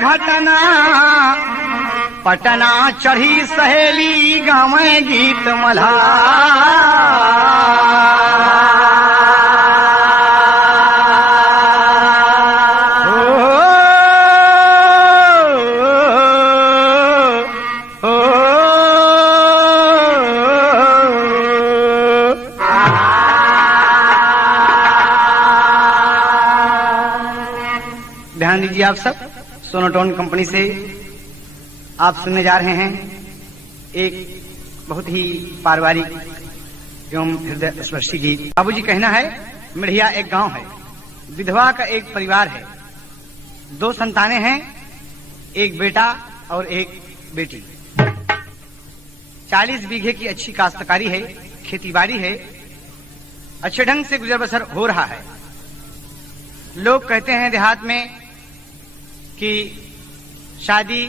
घटना पटना चढ़ी सहेली गावे गीत मल्हा ध्यान दीजिए आप सब। सोनोटोन कंपनी से आप सुनने जा रहे हैं एक बहुत ही पारिवारिक एवं हृदय स्पर्शी गीत। बाबूजी कहना है मिढ़िया एक गांव है, विधवा का एक परिवार है, 2 संतानें हैं, एक बेटा और एक बेटी। 40 बीघे की अच्छी काश्तकारी है, खेतीबाड़ी है, अच्छे ढंग से गुजर बसर हो रहा है। लोग कहते हैं देहात में कि शादी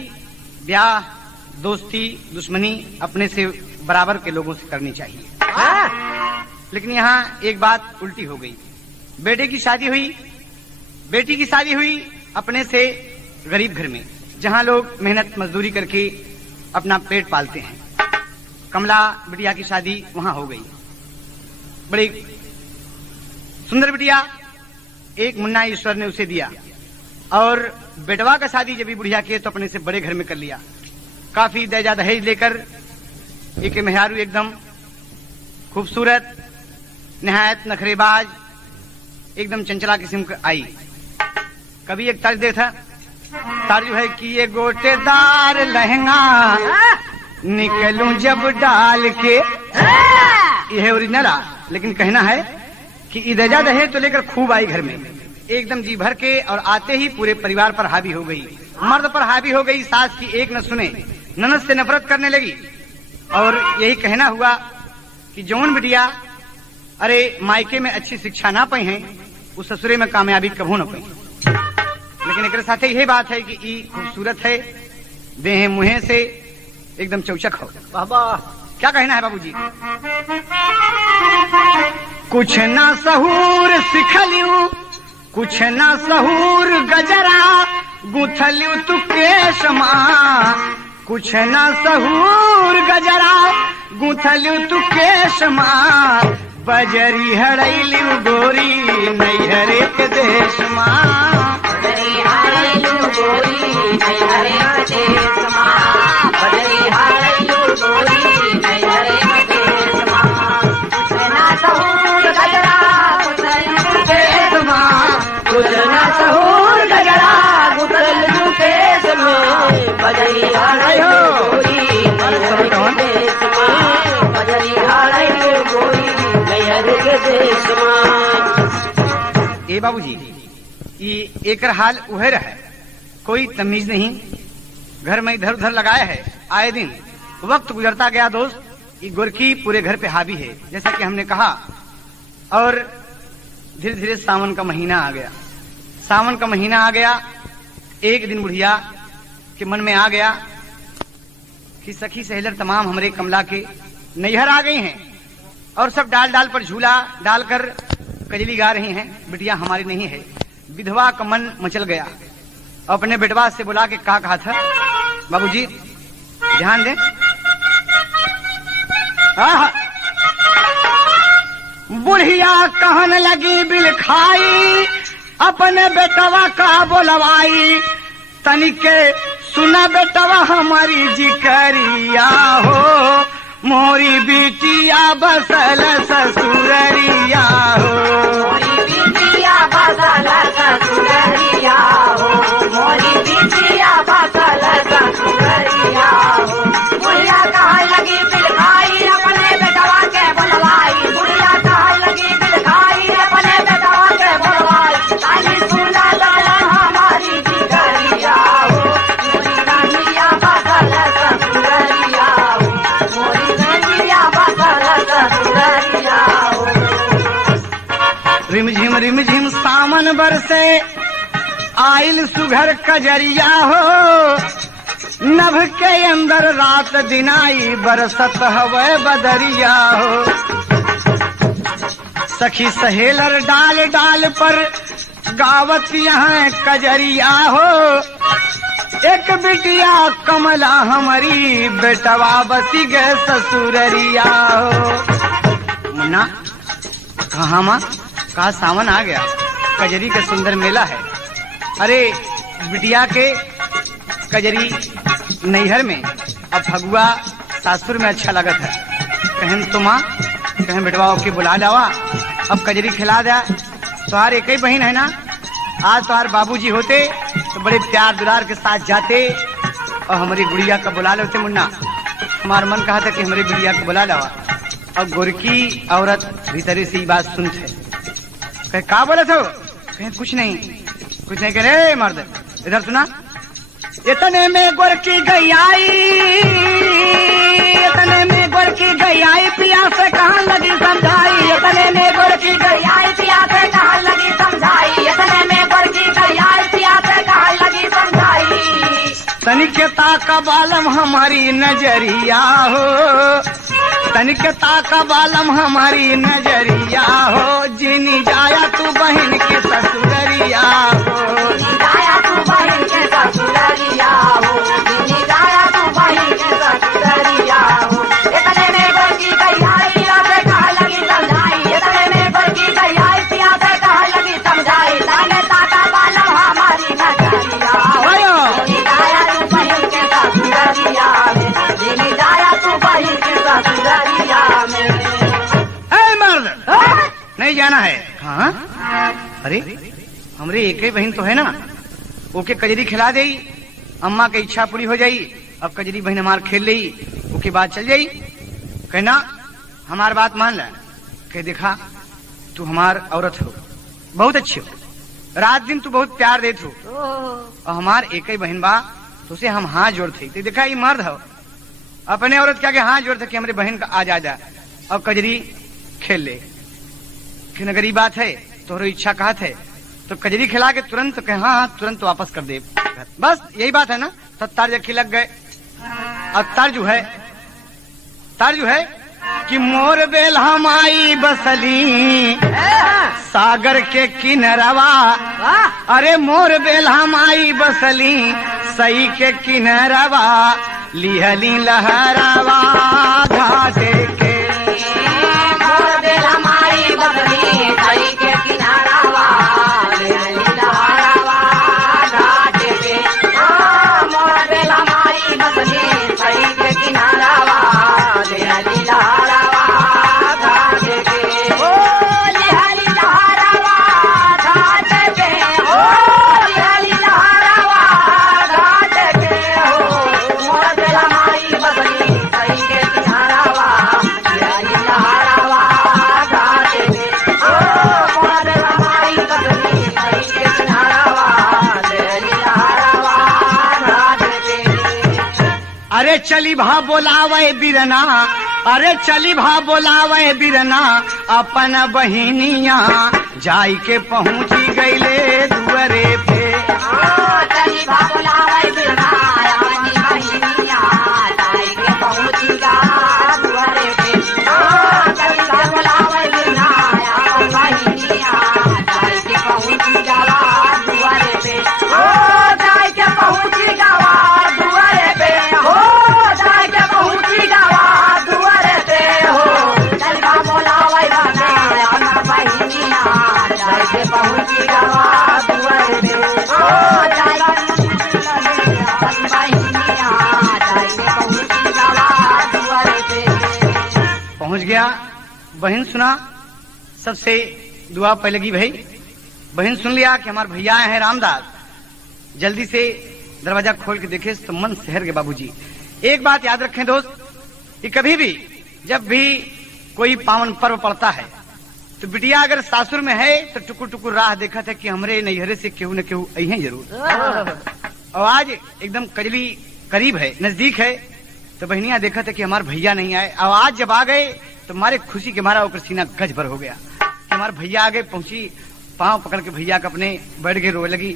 ब्याह दोस्ती दुश्मनी अपने से बराबर के लोगों से करनी चाहिए, लेकिन यहाँ एक बात उल्टी हो गई। बेटे की शादी हुई, बेटी की शादी हुई अपने से गरीब घर में, जहाँ लोग मेहनत मजदूरी करके अपना पेट पालते हैं। कमला बिटिया की शादी वहां हो गई, बड़ी सुंदर बिटिया, एक मुन्ना ईश्वर ने उसे दिया। और बेटवा का शादी जब भी बुढ़िया के तो अपने से बड़े घर में कर लिया, काफी दहेजा दहेज लेकर एक मेहरारू एकदम खूबसूरत निहायत नखरेबाज एकदम चंचला किस्म की आई। कभी एक तर्ज देखा, तर्ज है कि ये गोटेदार लहंगा निकलूं जब डाल के, यह ओरिजिनल, लेकिन कहना है कि दहेजा दहेज तो लेकर खूब आई घर में, एकदम जी भर के, और आते ही पूरे परिवार पर हावी हो गई, मर्द पर हावी हो गई। सास की एक न सुने, ननद से नफरत करने लगी। और यही कहना हुआ कि जौन बिटिया अरे मायके में अच्छी शिक्षा ना पाई है, उस ससुरे में कामयाबी कभू न पाई। लेकिन एक साथ यही बात है कि ई खूबसूरत है, देह मुहे से एकदम चौचक हो। बाबा क्या कहना है बाबूजी? कुछ ना सहूर सिखलियू, कुछ ना सहूर गजरा गुथलियू तू केशमा, कुछ ना सहूर गजरा गुथलियू तू केशमा, बजरी हड़ैलियू गोरी नैहरे के देश मां, बजरी हड़ैलियू गोरी नैहरे के देश मां, बजरी हड़ैलियू गोरी नैहरे के देश मां, कुछ ना सहूर गजरा गुथलियू केश मां, कुछ ना सहूर गजरा गुथलियू केश मां, बजरी हड़ैलियू गोरी नैहरे के देश मां, बजरी हड़ैलियू गोरी ए बाबूजी, ये एक हाल उहर है, कोई तमीज नहीं, घर में इधर उधर लगाया है। आए दिन वक्त गुजरता गया दोस्त, ये गोरकी पूरे घर पे हावी है, जैसा कि हमने कहा। और धीरे धीरे सावन का महीना आ गया, सावन का महीना आ गया। एक दिन बुढ़िया के मन में आ गया कि सखी सहेलर तमाम हमरे कमला के नैहर आ गई हैं और सब डाल डाल पर झूला डालकर कजली गा रही हैं, बिटिया हमारी नहीं है। विधवा का मन मचल गया, अपने बेटवा से बुला के कहा था, बाबूजी ध्यान दें, बुढ़िया कहन लगी बिल खाई, अपने बेटवा का बोलवाई, तनिके सुना बेटवा हमारी जिकरिया हो, मोरी बिटिया बसल ससुररिया हो, मोरी बिटिया बसल ससुररिया हो, मोरी बिटिया बसल ससुररिया हो। बुढ़िया कहा लगी बिल खाई, अपने बेटवा के बुलवाई, बुढ़िया कहा लगी बिल खाई, अपने बेटवा के बुलवाई, ताली सुना लाला हमारी जिगरिया हो, मोरी बिटिया बसल ससुररिया हो, मोरी रिम झिम सावन बरसे आइल सुघर कजरिया हो, नभ के अंदर रात दिनाई बरसत हवे बदरिया हो। सखी सहेलर डाल डाल पर गावत यहाँ कजरिया हो, एक बिटिया कमला हमारी बेटवा बसी गए ससुररिया हो। मुन्ना कहा माँ, कहा सावन आ गया, कजरी का सुंदर मेला है। अरे बिटिया के कजरी नैहर में, अब फगुआ सासुर में अच्छा लगत है। कहें तो माँ, कहें बेटवा के बुला जावा, अब कजरी खिला दे। तुम्हार एक ही बहन है ना, आज तुम्हार बाबूजी होते तो बड़े प्यार दुलार के साथ जाते और हमारी गुड़िया का बुला लेते। मुन्ना हमारा मन कहा था कि हमारी गुड़िया को बुला लावा। और गोरकी औरत भीतरी से ये बात सुनते, कहे का बोले थे? कहे कुछ नहीं, कुछ नहीं। करे मर्द इधर सुना। इतने में गोरकी गई आई, इतने में गोरकी गई आई, पिया से कहाँ लगी समझाई। इतने में गोरकी गई आई, पिया से कहाँ लगी समझाई। इतने में गोरकी गई आई, पिया से कहाँ लगी समझाई। तनिकता का बालम हमारी नजरिया हो, तनिकता का बालम हमारी नजरिया हो। जिनी जाया तू बहन के ससुररिया हो, जाया तू बहन के ससुररिया हो, जिनी जाया तू बहन के ससुररिया हो। इतने में गोरकी गई आई, पिया से कहाँ लगी समझाई। इतने में गोरकी गई आई, पिया से कहाँ लगी समझाई। तनिकता का बालम हमारी नजरिया हो, जिनी जाया तू बहन के ससुररिया में, जिनी जाया तू बहन के ससुररिया में। ए मर्द नहीं जाना है। हाँ अरे हमरे एक ही बहन तो है ना, ओके कजरी खिला दे, अम्मा की इच्छा पूरी हो जाई। अब कजरी बहन हमार खेल ली, ओके बाद चल जाई। कहना हमार बात मान ला। कह देखा तू हमार औरत हो, बहुत अच्छी हो, रात दिन तू बहुत प्यार देत हो, और हमार एक ही बहन बा, तो उसे हम हाथ जोड़ते। तो देखा ये मर्द हो, अपने औरत क्या के हाथ जोड़ते कि हमारे बहन का आ जा और कजरी खेल ले। कि नगरी बात है, तो इच्छा कहा थे तो कजरी खिला के तुरंत कहे हाँ तुरंत वापस कर दे। बस यही बात है ना। तो तार जब खिलक गए। अब तार जो है कि मोर बेल हमाई बसली सागर के किनारवा। अरे मोर बेल हमाई बसली सही के किनारवा, लिहली लहरावा घाटे के। मोर बेल हमाई बसली सही के किनारवा, लिहली लहरावा घाटे के। मोर बेल हमारी बसली सही के किनारवा, लिहली लहरावा घाटे के। ओ लिहली लहरावा घाटे के, ओ लिहली लहरावा घाटे के। मोर बेल हमारी बसली सही के किनारवा, लिहली लहरावा घाटे के। मोर बेल हमारी बसली सही के किनारवा, लिहली लहरावा घाटे के। अरे चली भा बोलावे बिरना, अरे चली भा बोलावे बिरना, अपन बहिनिया जाई के पहुंची गईले दुअरे पे। चली भा बोलावे बिरना, अपनी बहिनिया जाई के पहुंची गा दुअरे पे। चली भा बोलावे बिरना, अपन बहिनिया जाई के पहुंची गा दुअरे पे। जाई के पहुंची गा दुअरे पे, हो जाई के पहुंची गा दुअरे पे। हो चली भा बोलावे बिरना, अपन बहिनिया जाई के पहुंची गा दुअरे पे। हो जाई अपन बहिनिया जाई के पहुंची गा दुअरे पे। पहुंच गया। बहन सुना, सबसे दुआ पहले लगी भाई। बहन सुन लिया कि हमारे भैया हैं रामदास, जल्दी से दरवाजा खोल के देखे तो मन शहर के बाबूजी। एक बात याद रखें दोस्त, कि कभी भी जब भी कोई पावन पर्व पड़ता है तो बिटिया अगर सासुर में है तो टुकुर टुकुर राह देखा था कि हमरे नैहरे से केहू न केहू अही जरूर। और आज एकदम कजली करीब है, नजदीक है, तो बहनिया देखा था कि हमारे भैया नहीं आए। और आज जब आ गए तो हमारे खुशी के मारा होकर सीना गज भर हो गया कि हमारे भैया आगे पहुंची। पांव पकड़ के भैया का अपने बैठ के रोने लगी।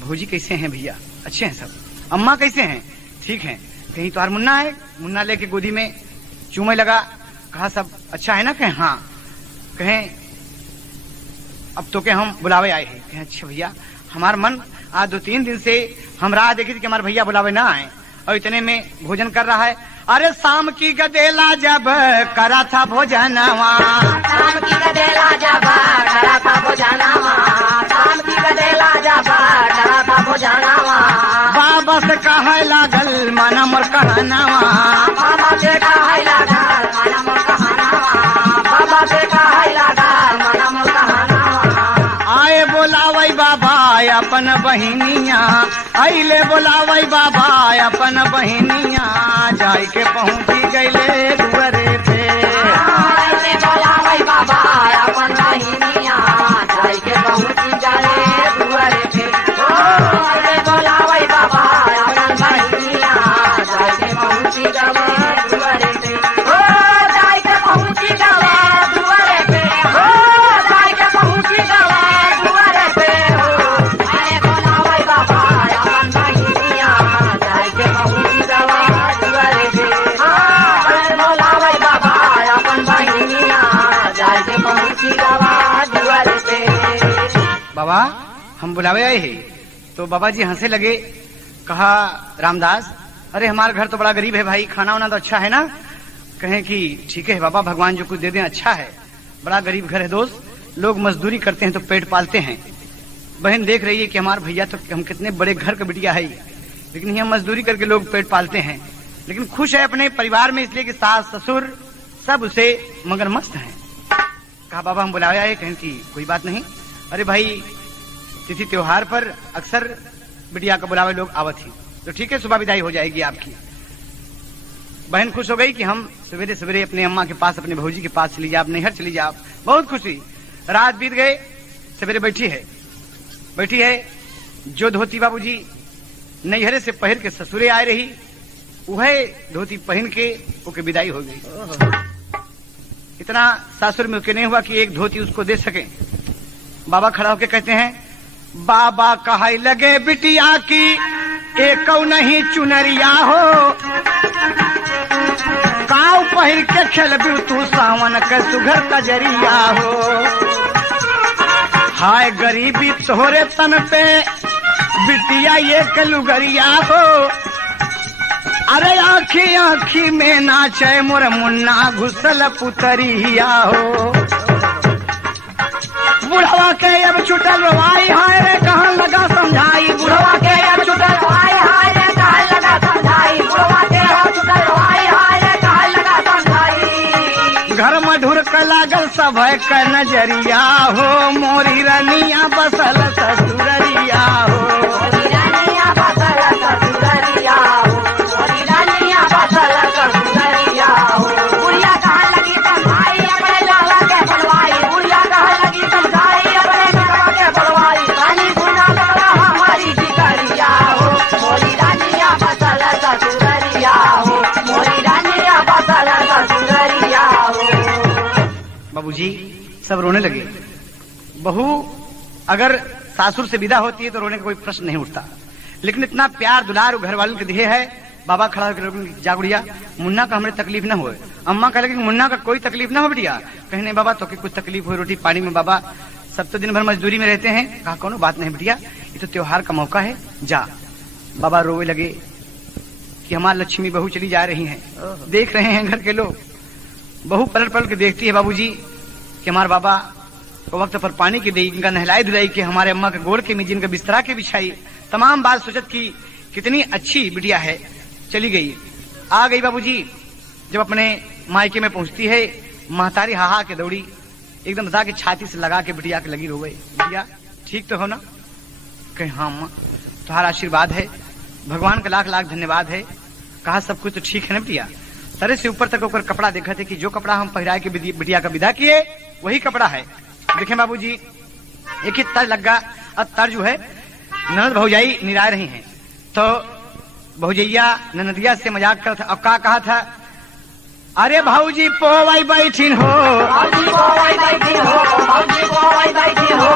भौजी कैसे हैं भैया? अच्छे हैं सब। अम्मा कैसे हैं? ठीक हैं। कहीं तो मुन्ना है? मुन्ना लेके गोदी में चूमे लगा। कहा सब अच्छा है ना? कहें हाँ। कहें अब तो के हम बुलावे आए हैं। कहें अच्छा भैया, हमारा मन आज 2-3 दिन से हम राह देखी थी कि हमारे भैया बुलावे ना आए, और इतने में भोजन कर रहा है। अरे शाम की गदेला जब करा था भोजनवा, शाम की गदेला जब करा था भोजनवा, शाम की गदेला जब करा था भोजनवा, बाबा से कहे लागल माना मोर कहनावा, बाबा से कहे लागल माना मोर कहनावा, बाबा से कहे लागल माना मोर कहनावा। आए बोलावई बाबा अपन बहिनिया, आइले बोलावई बाबा अपन बहिनिया, जाय के पहुंची गईले दुआरे पे। आइले बोलावई बाबा अपन बहिनिया, जाय के पहुंची गईले दुआरे पे। आइले बोलावई बाबा अपन बहिनिया, जाय के पहुंची गईले दुआरे पे। जाय के पहुंची गईले दुआरे पे, जाय के पहुंची गईले दुआरे पे। आइले बोलावई बाबा अपन बहिनिया, जाय के पहुंची गईले दुआरे पे। आइले बोलावई बाबा अपन बहिनिया, जाय के पहुंची गईले दुआरे पे। बाबा हम बुलावे आए हैं। तो बाबा जी हंसे लगे, कहा रामदास अरे हमारा घर तो बड़ा गरीब है भाई, खाना वाना तो अच्छा है ना। कहें कि ठीक है बाबा, भगवान जो कुछ दे दें अच्छा है, बड़ा गरीब घर है दोस्त, लोग मजदूरी करते हैं तो पेट पालते हैं। बहन देख रही है कि हमारे भैया तो हम कितने बड़े घर का बिटिया है, लेकिन यहाँ मजदूरी करके लोग पेट पालते हैं, लेकिन खुश है अपने परिवार में इसलिए कि सास ससुर सब उसे मगर मस्त हैं। कहा बाबा हम बुलाया है। कहें कि कोई बात नहीं, अरे भाई किसी त्योहार पर अक्सर बिटिया का बुलावे लोग आवत ही, तो ठीक है सुबह विदाई हो जाएगी आपकी। बहन खुश हो गई कि हम सवेरे सवेरे अपने अम्मा के पास, अपने भौजी के पास चली जाओ, नैहर चली जाओ, बहुत खुशी। रात बीत गए, सवेरे बैठी है जो धोती बाबूजी नैहरे से पहन के ससुरे आए रही, वह धोती पहन के ओके विदाई हो गई। इतना सासुर में ओके नहीं हुआ कि एक धोती उसको दे सके। बाबा खड़ा होके कहते हैं, बाबा कहाई लगे बिटिया की एक नहीं चुनरिया हो, काव पहिर के खेलबी तू सावन के सुघर कजरिया हो। हाय गरीबी तोहरे तन पे बिटिया ये कलुगरिया हो, अरे आखी आखी में नाचे मोर मुन्ना घुसल पुतरिया हो। बुढ़वा के अब छुटल रवाई, हाय रे कहाँ लगा समझाई, बुढ़वा के अब छुटल रवाई, हाय रे कहाँ लगा समझाई, बुढ़वा के अब छुटल रवाई, हाय रे कहाँ लगा समझाई। घर मधुर का लागल सब का नजरिया हो, मोरी रनिया बसल ससुररिया हो, मोरी रनिया बसल ससुररिया हो, मोरी रनिया बसल ससुररिया हो। बुढ़िया कहाँ लगी समझाई अपने लाला के बनवाई, बुढ़िया कहाँ लगी समझाई अपने लाला के बनवाई। रानी सुना लगा हमारी जिगरिया हो, मोरी रनिया बसल ससुररिया हो, मोरी रनिया बसल ससुररिया हो। बाबूजी सब रोने लगे। बहू अगर सासुर से विदा होती है तो रोने का कोई प्रश्न नहीं उठता, लेकिन इतना प्यार दुलार घर वालों के दिए है। बाबा खड़ा होकर जागुड़िया मुन्ना का हमें तकलीफ न हो। अम्मा कह लगी मुन्ना का कोई तकलीफ न हो बिटिया। कहने बाबा तो कुछ तकलीफ हो रोटी पानी में, बाबा सब तो दिन भर मजदूरी में रहते हैं। कहा कोनो बात नहीं बिटिया, ये तो त्योहार का मौका है, जा। बाबा रोवे लगे कि हमारी लक्ष्मी बहू चली जा रही है। देख रहे हैं घर के लोग, बहू पलट पलट के देखती है बाबूजी कि हमारे बाबा को वक्त पर पानी की दी, इनका नहलाई धुलाई के, हमारे अम्मा के गोड़ के मिजी, इनका बिस्तरा के बिछाई, तमाम बात सोचत की कितनी अच्छी बिटिया है। चली गई, आ गई बाबूजी। जब अपने मायके में पहुंचती है, महतारी हाहा के दौड़ी, एकदम दादा की छाती से लगा के बिटिया के लगी रो गई। बिटिया ठीक तो हो ना? कहे हाँ अम्मा, तुम्हारा आशीर्वाद है, भगवान का लाख लाख धन्यवाद है। कहा सब कुछ तो ठीक है ना बिटिया? सरे से ऊपर तक ऊपर कपड़ा देखा थे कि जो कपड़ा हम पहराए के बिटिया का विदा किए वही कपड़ा है। देखें बाबूजी, एक ही तर लग गया। अब तर जो है ननद भौजाई निराय रही हैं, तो भौजैया ननदिया से मजाक कर था। अब क्या कहा था? अरे भाऊजी पोवाई बैठिन हो, भाऊजी पोवाई बैठी हो, भाऊजी पोवाई बैठी हो,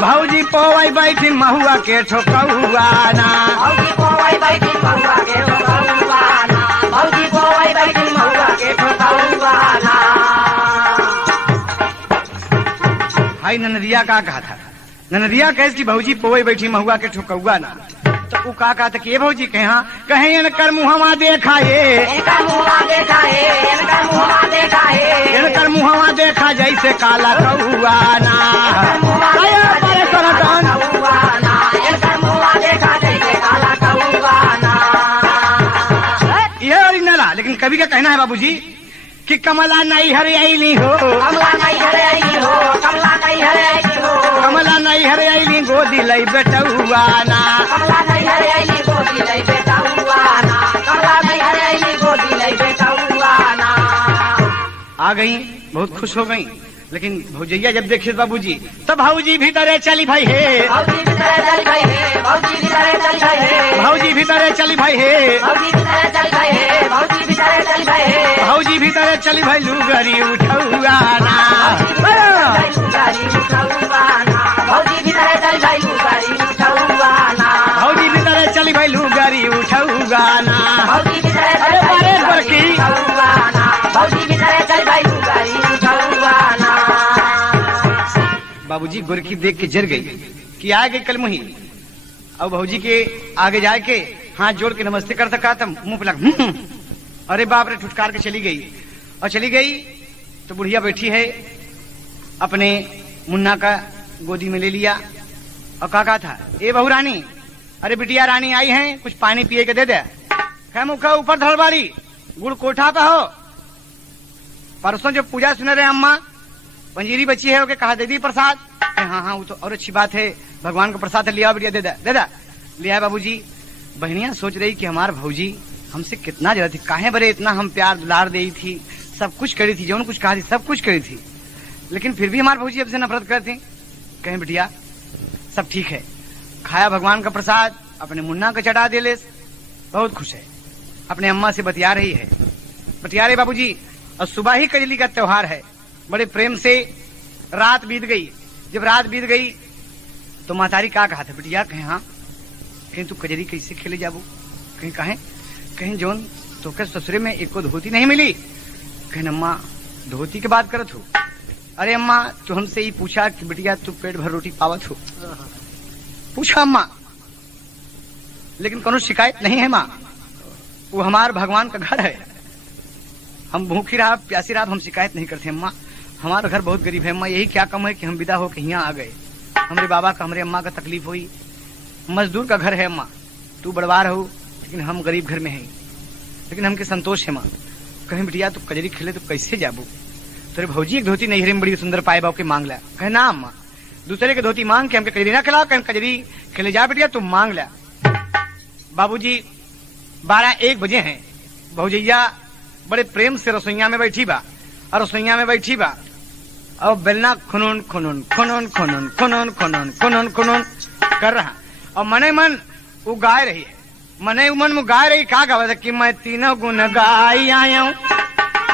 भाऊजी पोवाई बैठिन महुआ के ठोकौआ ना, भाऊजी पोवाई बैठी महुआ के ठोकौआ ना, भाऊजी पोवाई बैठी महुआ के ठोकौआ ना। भाई ननदिया का कहा था? ननदिया कहे कि भौजी पोए बैठी महुआ के ठुकौआ ना। तो वो का कहता कि ये भौजी कहे हाँ कहे इनकर मुहवा देखा ये इनका मुँह देखा है, इनका मुँह देखा है, इनकर मुहवा देखा जैसे काला कौआ ना। आया बड़े सनातन। कौआना, इनका मुँह देखा जैसे काला कौआना। ये ओरिजिनल है, लेकिन कवि का कहना है बाबूजी कि कमला नहीं हरे आईली हो, कमला नहीं हरे आई हो, कमला नहीं हरे आई हो, कमला नहीं हरे आईली गोदी लई बेटौआ ना। कमला नहीं हरे आई गोदी लई बेटा हुआना, कमला नहीं हरे आई गोदी लई बेटा हुआना। आ गई, बहुत खुश हो गई। लेकिन भौजैया जब देखे बाबूजी तब भाऊजी भीतरे चली भाई हे, भौजी भीतर चल गए हे, भौजी भीतर चल गए हे, भाऊजी भीतरे चली भाई हे, भौजी भीतर चल गए हे, भौजी भीतर चल गए हे, भाऊजी भीतरे चली भाई लुगरी उठौआ ना। गाड़ी उठाउआना, भौजी भीतर चल गए गाड़ी उठाउआना, भाऊजी भीतरे चली भाई लुगरी उठौआ ना। भौजी भीतर चल अरे बारे गए बरकी। उठाउआना, भौजी भीतर चल गए गाड़ी उठाउआना। बाबूजी गोरखी देख के जर गई कि आ गई कल मुही। अब भौजी के आगे जाके हाथ जोड़ के नमस्ते कर सका था, मुंह पे लगा अरे बाप रे ठुटकार के चली गई। और चली गई तो बुढ़िया बैठी है अपने मुन्ना का गोदी में ले लिया और कहा था ए बहू रानी, अरे बिटिया रानी आई हैं, कुछ पानी पिए के दे दे। कह मुखा ऊपर धड़बाड़ी गुड़ कोठा पे हो, परसों जो पूजा सुन रहे अम्मा पंजीरी बची है ओके कहा दे दी प्रसाद। हाँ हाँ वो तो और अच्छी बात है, भगवान का प्रसाद लिया बिटिया दे दे लिया है बाबूजी। बहनियां सोच रही कि हमार भौजी हमसे कितना ज्यादा थी, काहे बरे इतना हम प्यार दुलार दी थी, सब कुछ करी थी, जो कुछ कहा थी सब कुछ करी थी, लेकिन फिर भी हमारे भौजी हमसे नफरत करती। कहें बिटिया सब ठीक है, खाया भगवान का प्रसाद, अपने मुन्ना को चढ़ा दे ले, बहुत खुश है, अपने अम्मा से बतिया रही है। बतिया रहे बाबूजी और सुबह ही कजली का त्योहार है, बड़े प्रेम से रात बीत गई। जब रात बीत गई तो मातारी का कहा था बिटिया कहीं हाँ कहीं तू कजरी कैसे खेले जाबू, कहीं कहें कहीं जोन तो क्या ससुरे में एक को धोती नहीं मिली। कहीं अम्मा धोती की बात करत हो, अरे अम्मा तू हमसे ही पूछा कि बिटिया तू पेट भर रोटी पावत हो, पूछा अम्मा, लेकिन कोनो शिकायत नहीं है माँ, वो हमार भगवान का घर है, हम भूखी रहा प्यासी रहा हम शिकायत नहीं करते अम्मा, हमारा घर बहुत गरीब है अम्मा, यही क्या कम है कि हम विदा होकर यहाँ आ गए, हमारे बाबा का हमारे अम्मा का तकलीफ हुई, मजदूर का घर है अम्मा, तू बड़वार हो लेकिन हम गरीब घर में हैं, लेकिन हमके संतोष है माँ। कहीं बिटिया तू कजरी खेले तो कैसे जाबू, तेरे भौजी एक धोती नहीं में बड़ी सुंदर पाए बाबू के मांग ला। कहे ना अम्मा दूसरे के धोती मांग के हमके कजरी ना खिलाओ, कहीं कजरी खेले जा बिटिया तू मांग ला। बाबूजी 12-1 बजे हैं, भौजैया बड़े प्रेम से रसोईया में बैठी बा और रसोईया में बैठी बा और बेलना खुनून खुनून खुनून खुनून खुनून खुनून खुनून खुनून कर रहा और मने मन वो गाय रही है, मने मन में गाय रही का गावा कि मैं तीनों गुण गाई आया हूँ,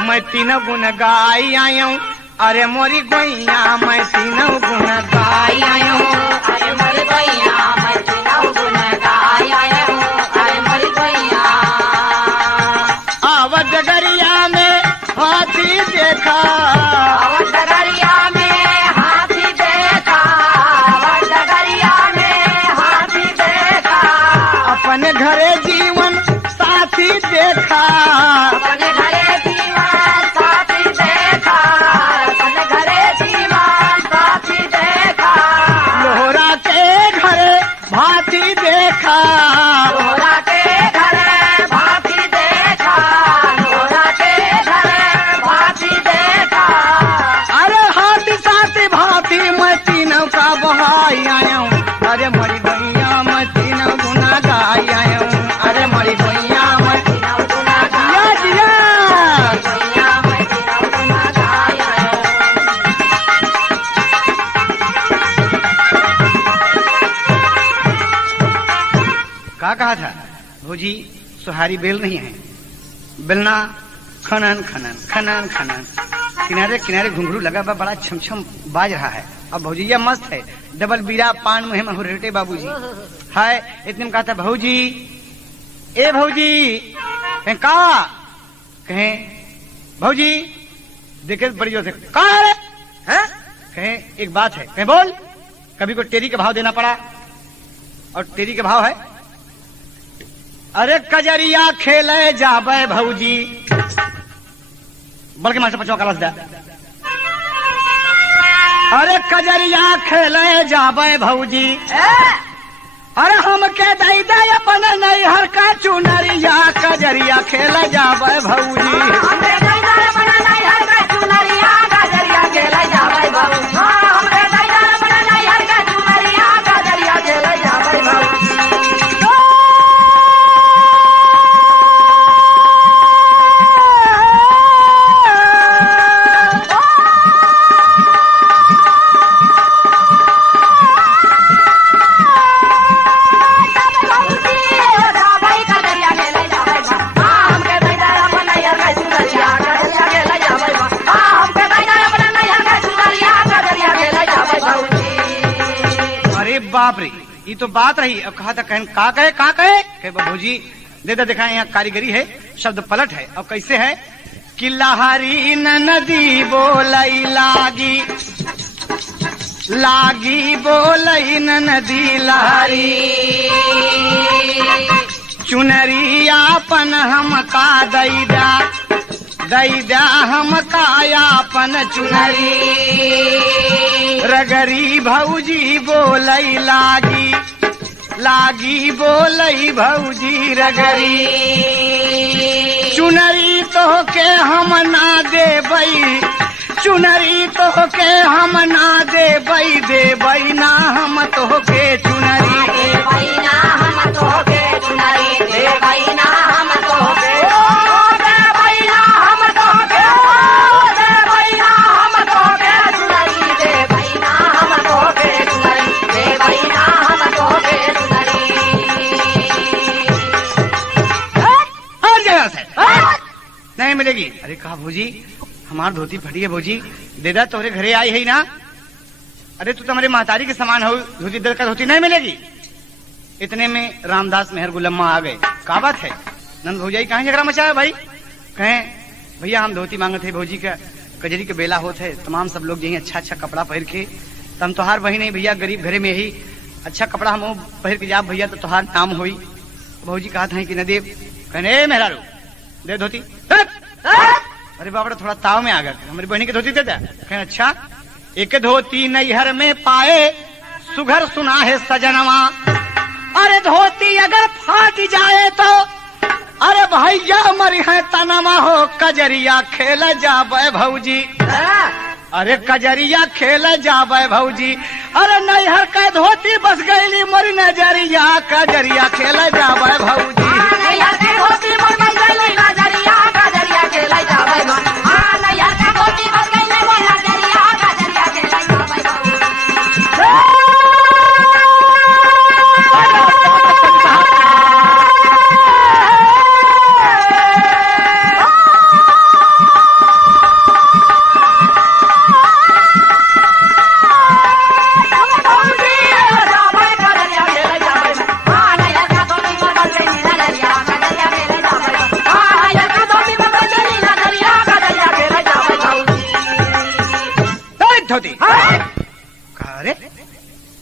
मैं तीनों गुण गाई आया हूँ, अरे मोरी गोइया मैं तीनों गुण गाई आया हूँ, अरे मोरी गोइया मैं तीनों गुण गाई आया हूँ, अरे मोरी गोइया। आवत डगरिया में हाथी देखा, आवत डगरिया में हाथी देखा, आवत डगरिया में हाथी देखा, अपने घरे जीवन साथी देखा, अपने घरे जीवन साथी देखा, अपने घरे जीवन साथी देखा, लोहरा के घरे भाती देखा, लोहरा के घरे भाती देखा, लोहरा के घरे भाती देखा। अरे हाथी साथी भाती मैं तीनों का बहाई आया हूँ, अरे मरी गैया मैं तीनों गुना गाई आया हूँ, अरे मरी गैया मैं तीनों गुना गाया, गैया मैं तीनों गुना गाया। का कहा था भौजी सुहारी बेल नहीं है, बेलना खनन खनन खनन खनन किनारे किनारे घुंघरू लगा हुआ बड़ा छमछम बाज रहा है। अब भौजिया मस्त है, डबल बीरा पान मुहे महुरेटे बाबूजी हाय। इतने में कहा था भौजी ए भौजी, कहें का, कहें भौजी देखे बड़ी जोर से का है, कहें एक बात है, कहें बोल, कभी को टेरी का भाव देना पड़ा, और टेरी का भाव है, अरे कजरिया खेले जाबे भौजी, बल्कि मास्टर पचवा का दा, अरे कजरिया खेले जाबे भौजी, अरे हम के दई दे अपन नैहर का चुनरिया, कजरिया खेले जाबे भौजी, बाप रे, ये तो बात रही। अब कहा था का कहे भौजी दे दे दिखाए, यहाँ कारीगरी है, शब्द पलट है। अब कैसे है कि लहरी नदी बोलई लागी, लागी बोलई नदी लहरी, चुनरियापन हम का दैदा, दैदा हम का यापन चुनरी, रगरी भौजी बोलई लागी, लागी बोलई भौजी रगरी, चुनरी तो के हम ना देबई, चुनरी तो के हम ना देबई, देबई ना हम तो के चुनरी, देबई ना हम तो के चुनरी, देबई ना हम तो के, देबई ना हम तो के, देबई ना हम तो के चुनरी, देबई ना हम तो के चुनरी, देबई ना हम तो के चुनरी। और जगह से नहीं मिलेगी। अरे कहा भौजी हमार धोती फटी है, भौजी दे दा, तोहरे घरे आई है ना, अरे तू तो हमारे महतारी के समान हो, धोती दर का धोती नहीं मिलेगी। इतने में रामदास मेहर गुलम्मा आ गए। का बात है नंद भौजाई, कहाँ झगड़ा मचाया भाई? कहें भैया हम धोती मांगते थे, भौजी का कजरी के बेला होते है, तमाम सब लोग यही अच्छा अच्छा कपड़ा पहन के, तम तोहार वही नहीं भैया, गरीब घरे में ही अच्छा कपड़ा हम पहन के जाब भैया तो तोहार नाम होई। भौजी कहा था कि न देव, कहने मेहरा रो दे धोती। अरे बाबा थोड़ा ताव में आ गया, हमारी बहनी की धोती दे दे। कहें अच्छा, एक धोती नैहर में पाए सुघर सुना है सजनवा, अरे धोती अगर फाट जाए तो अरे भैया मरी है तनमा हो, कजरिया खेल जाबे भौजी, अरे कजरिया खेल जाबे भौजी, अरे नैहर का धोती बस गईली मोरी नजरिया, कजरिया खेल जाबे भौजी,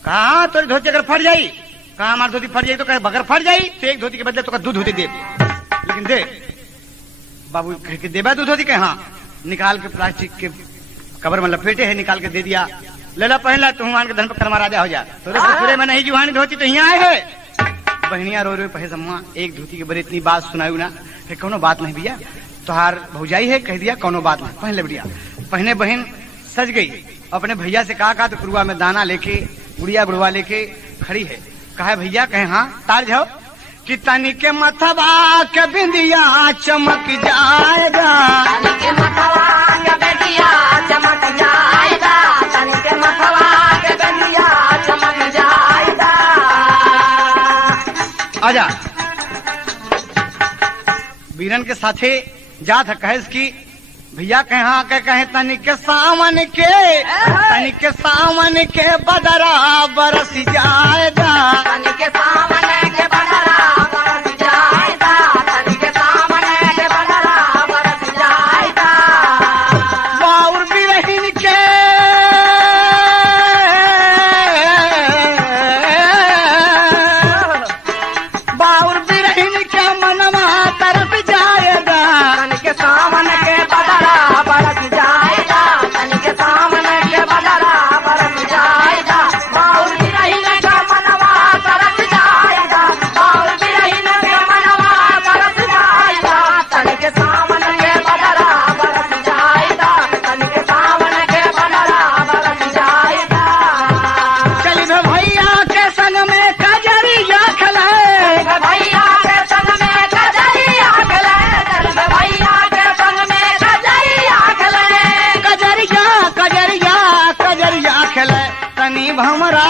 कहा तो धोती अगर फट जाई, कहा हमारी धोती फट जाई तो कहे बगर फट जाई तो एक धोती के बदले तो दूध धोती दे, लेकिन दे बाबू कह के देबा दूध धोती के, हाँ निकाल के प्लास्टिक के कवर में लपेटे है, निकाल के दे दिया, ले ला पहन ला, तुम मान के धन पर कर्मा राजा हो जा, तो पूरे में नहीं जुहानी धोती तो यहाँ आए है। बहनिया रो रो पहे सम्मा एक धोती के बड़े इतनी बात सुनायू ना, फिर कोनो बात नहीं भैया, तोहार भौजाई है, कह दिया कोनो बात नहीं, पहन ले बढ़िया। पहने बहन सज गई, अपने भैया से कहा तो कुरुआ में दाना लेके गुड़िया बुढ़वा लेके खड़ी है। कहा भैया, कहे हाँ तार जाओ कि तनी के मथवा के बिंदिया चमक जाएगा, तनी के मथवा के बिंदिया चमक जाएगा, तनी के मथवा के बिंदिया चमक जाएगा। आजा बीरन के साथे जात है, कहे की भैया कहे हाँ कहे तनी के सावन के बदरा बरस जाएगा, तनी के सावन के बदरा बरस जाएगा, तनी के सावन के बदरा बरस जाएगा। बाउर बिरहिन के भमरा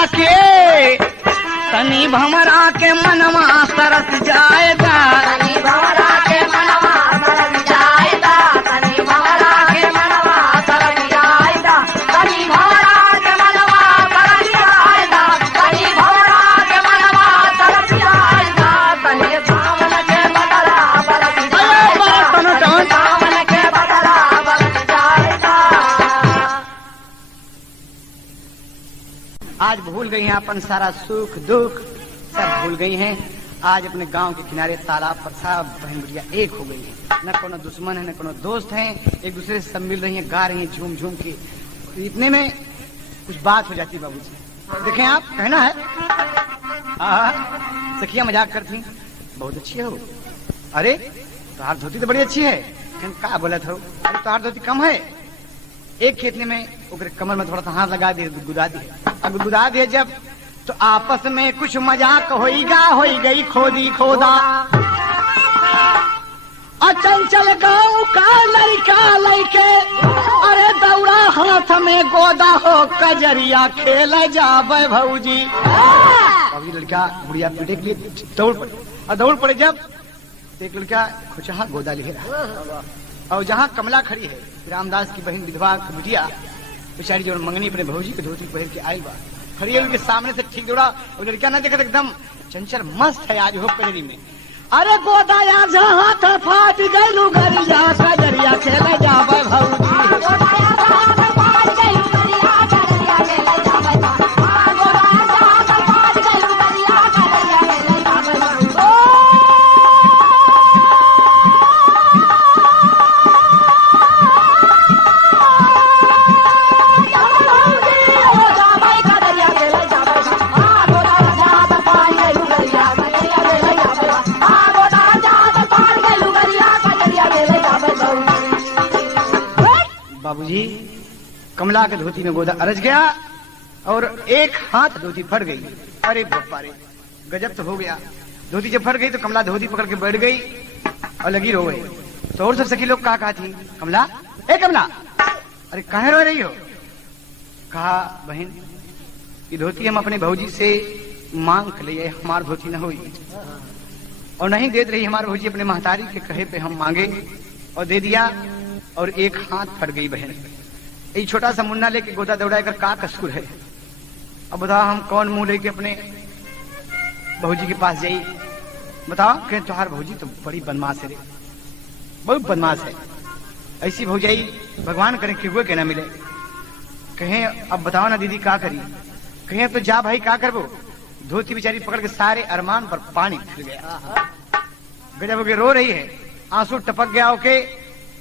के मनवा तरस जाएगा। तनी भंवरा के मनवा तरस जाएगा, तनी भंवरा के मनवा तरस जाएगा, तनी भंवरा के मनवा तरस जाएगा, तनी भंवरा के मनवा तरस जाएगा, तनी सावन के बदला बरस जाएगा, सावन के बदला बरस जाएगा। आज भूल गई हैं अपन सारा सुख दुख सब भूल गई हैं। आज अपने गांव के किनारे तालाब पर सब बहन बुढ़िया एक हो गई हैं। न कोनो दुश्मन है न कोनो दोस्त हैं, एक दूसरे से सब मिल रही हैं, गा रही हैं झूम झूम के। इतने में कुछ बात हो जाती बाबूजी। देखें आप कहना है सखिया मजाक करती बहुत अच्छी हो। अरे तुम्हारी धोती तो बड़ी अच्छी है। क्या बोला था? अरे तुम्हारी धोती कम है। एक खेतने में ओकरे कमर में थोड़ा सा हाथ लगा दिए, गुदगुदा दिए। अब गुदगुदा दिए जब तो आपस में कुछ मजाक होईगा, होई गई खोदी खोदा। अचंचल गांव का लड़का लड़के अरे दौड़ा हाथ में गोदा हो कजरिया खेल जावे भौजी। अभी लड़का बुढ़िया पीटे के लिए दौड़ पड़े और दौड़ पड़े जब एक लड़का खुशहा गोदा ले रहा और जहाँ कमला खड़ी है रामदास की बहन विधवा बिटिया बेचारी जो मंगनी अपने भौजी के धोती पहन के आयल बा खड़ी है उनके सामने से ठीक दौड़ा और लड़का ना देखा एकदम चंचल मस्त है आज हो कजरी में। अरे गोदा यहाँ हाथ फाट गई गरिया कजरिया खेले जावे भौजी। बाबूजी कमला के धोती में गोदा अरज गया और एक हाथ धोती फट गई। अरे बापा रे गजब तो हो गया। धोती जब फट गई तो कमला धोती पकड़ के बैठ गई और लगी रो गई। तो और सब सखी लोग कहा थी कमला ए कमला अरे कहाँ रो रही हो? कहा बहन ये धोती हम अपने भौजी से मांग कर लिए, हमारी धोती न हुई और नहीं दे रही हमारी भौजी अपने महतारी के कहे पे हम मांगे और दे दिया और एक हाथ फट गई बहन। ये छोटा सा मुन्ना लेके गोदा दौड़ा कर का कसूर है? अब बताओ हम कौन मुंह लेके अपने भौजी के पास जाई? बताओ कि तुम्हार भौजी तो बड़ी बदमाश है रे, बहुत बदमाश है। ऐसी भौजाई भगवान करे कि हुए के ना मिले। कहें अब बताओ ना दीदी क्या करी? कहें तो जा भाई क्या करबो? धोती बेचारी पकड़ के सारे अरमान पर पानी फिर गया। गजब होके रो रही है, आंसू टपक गया ओके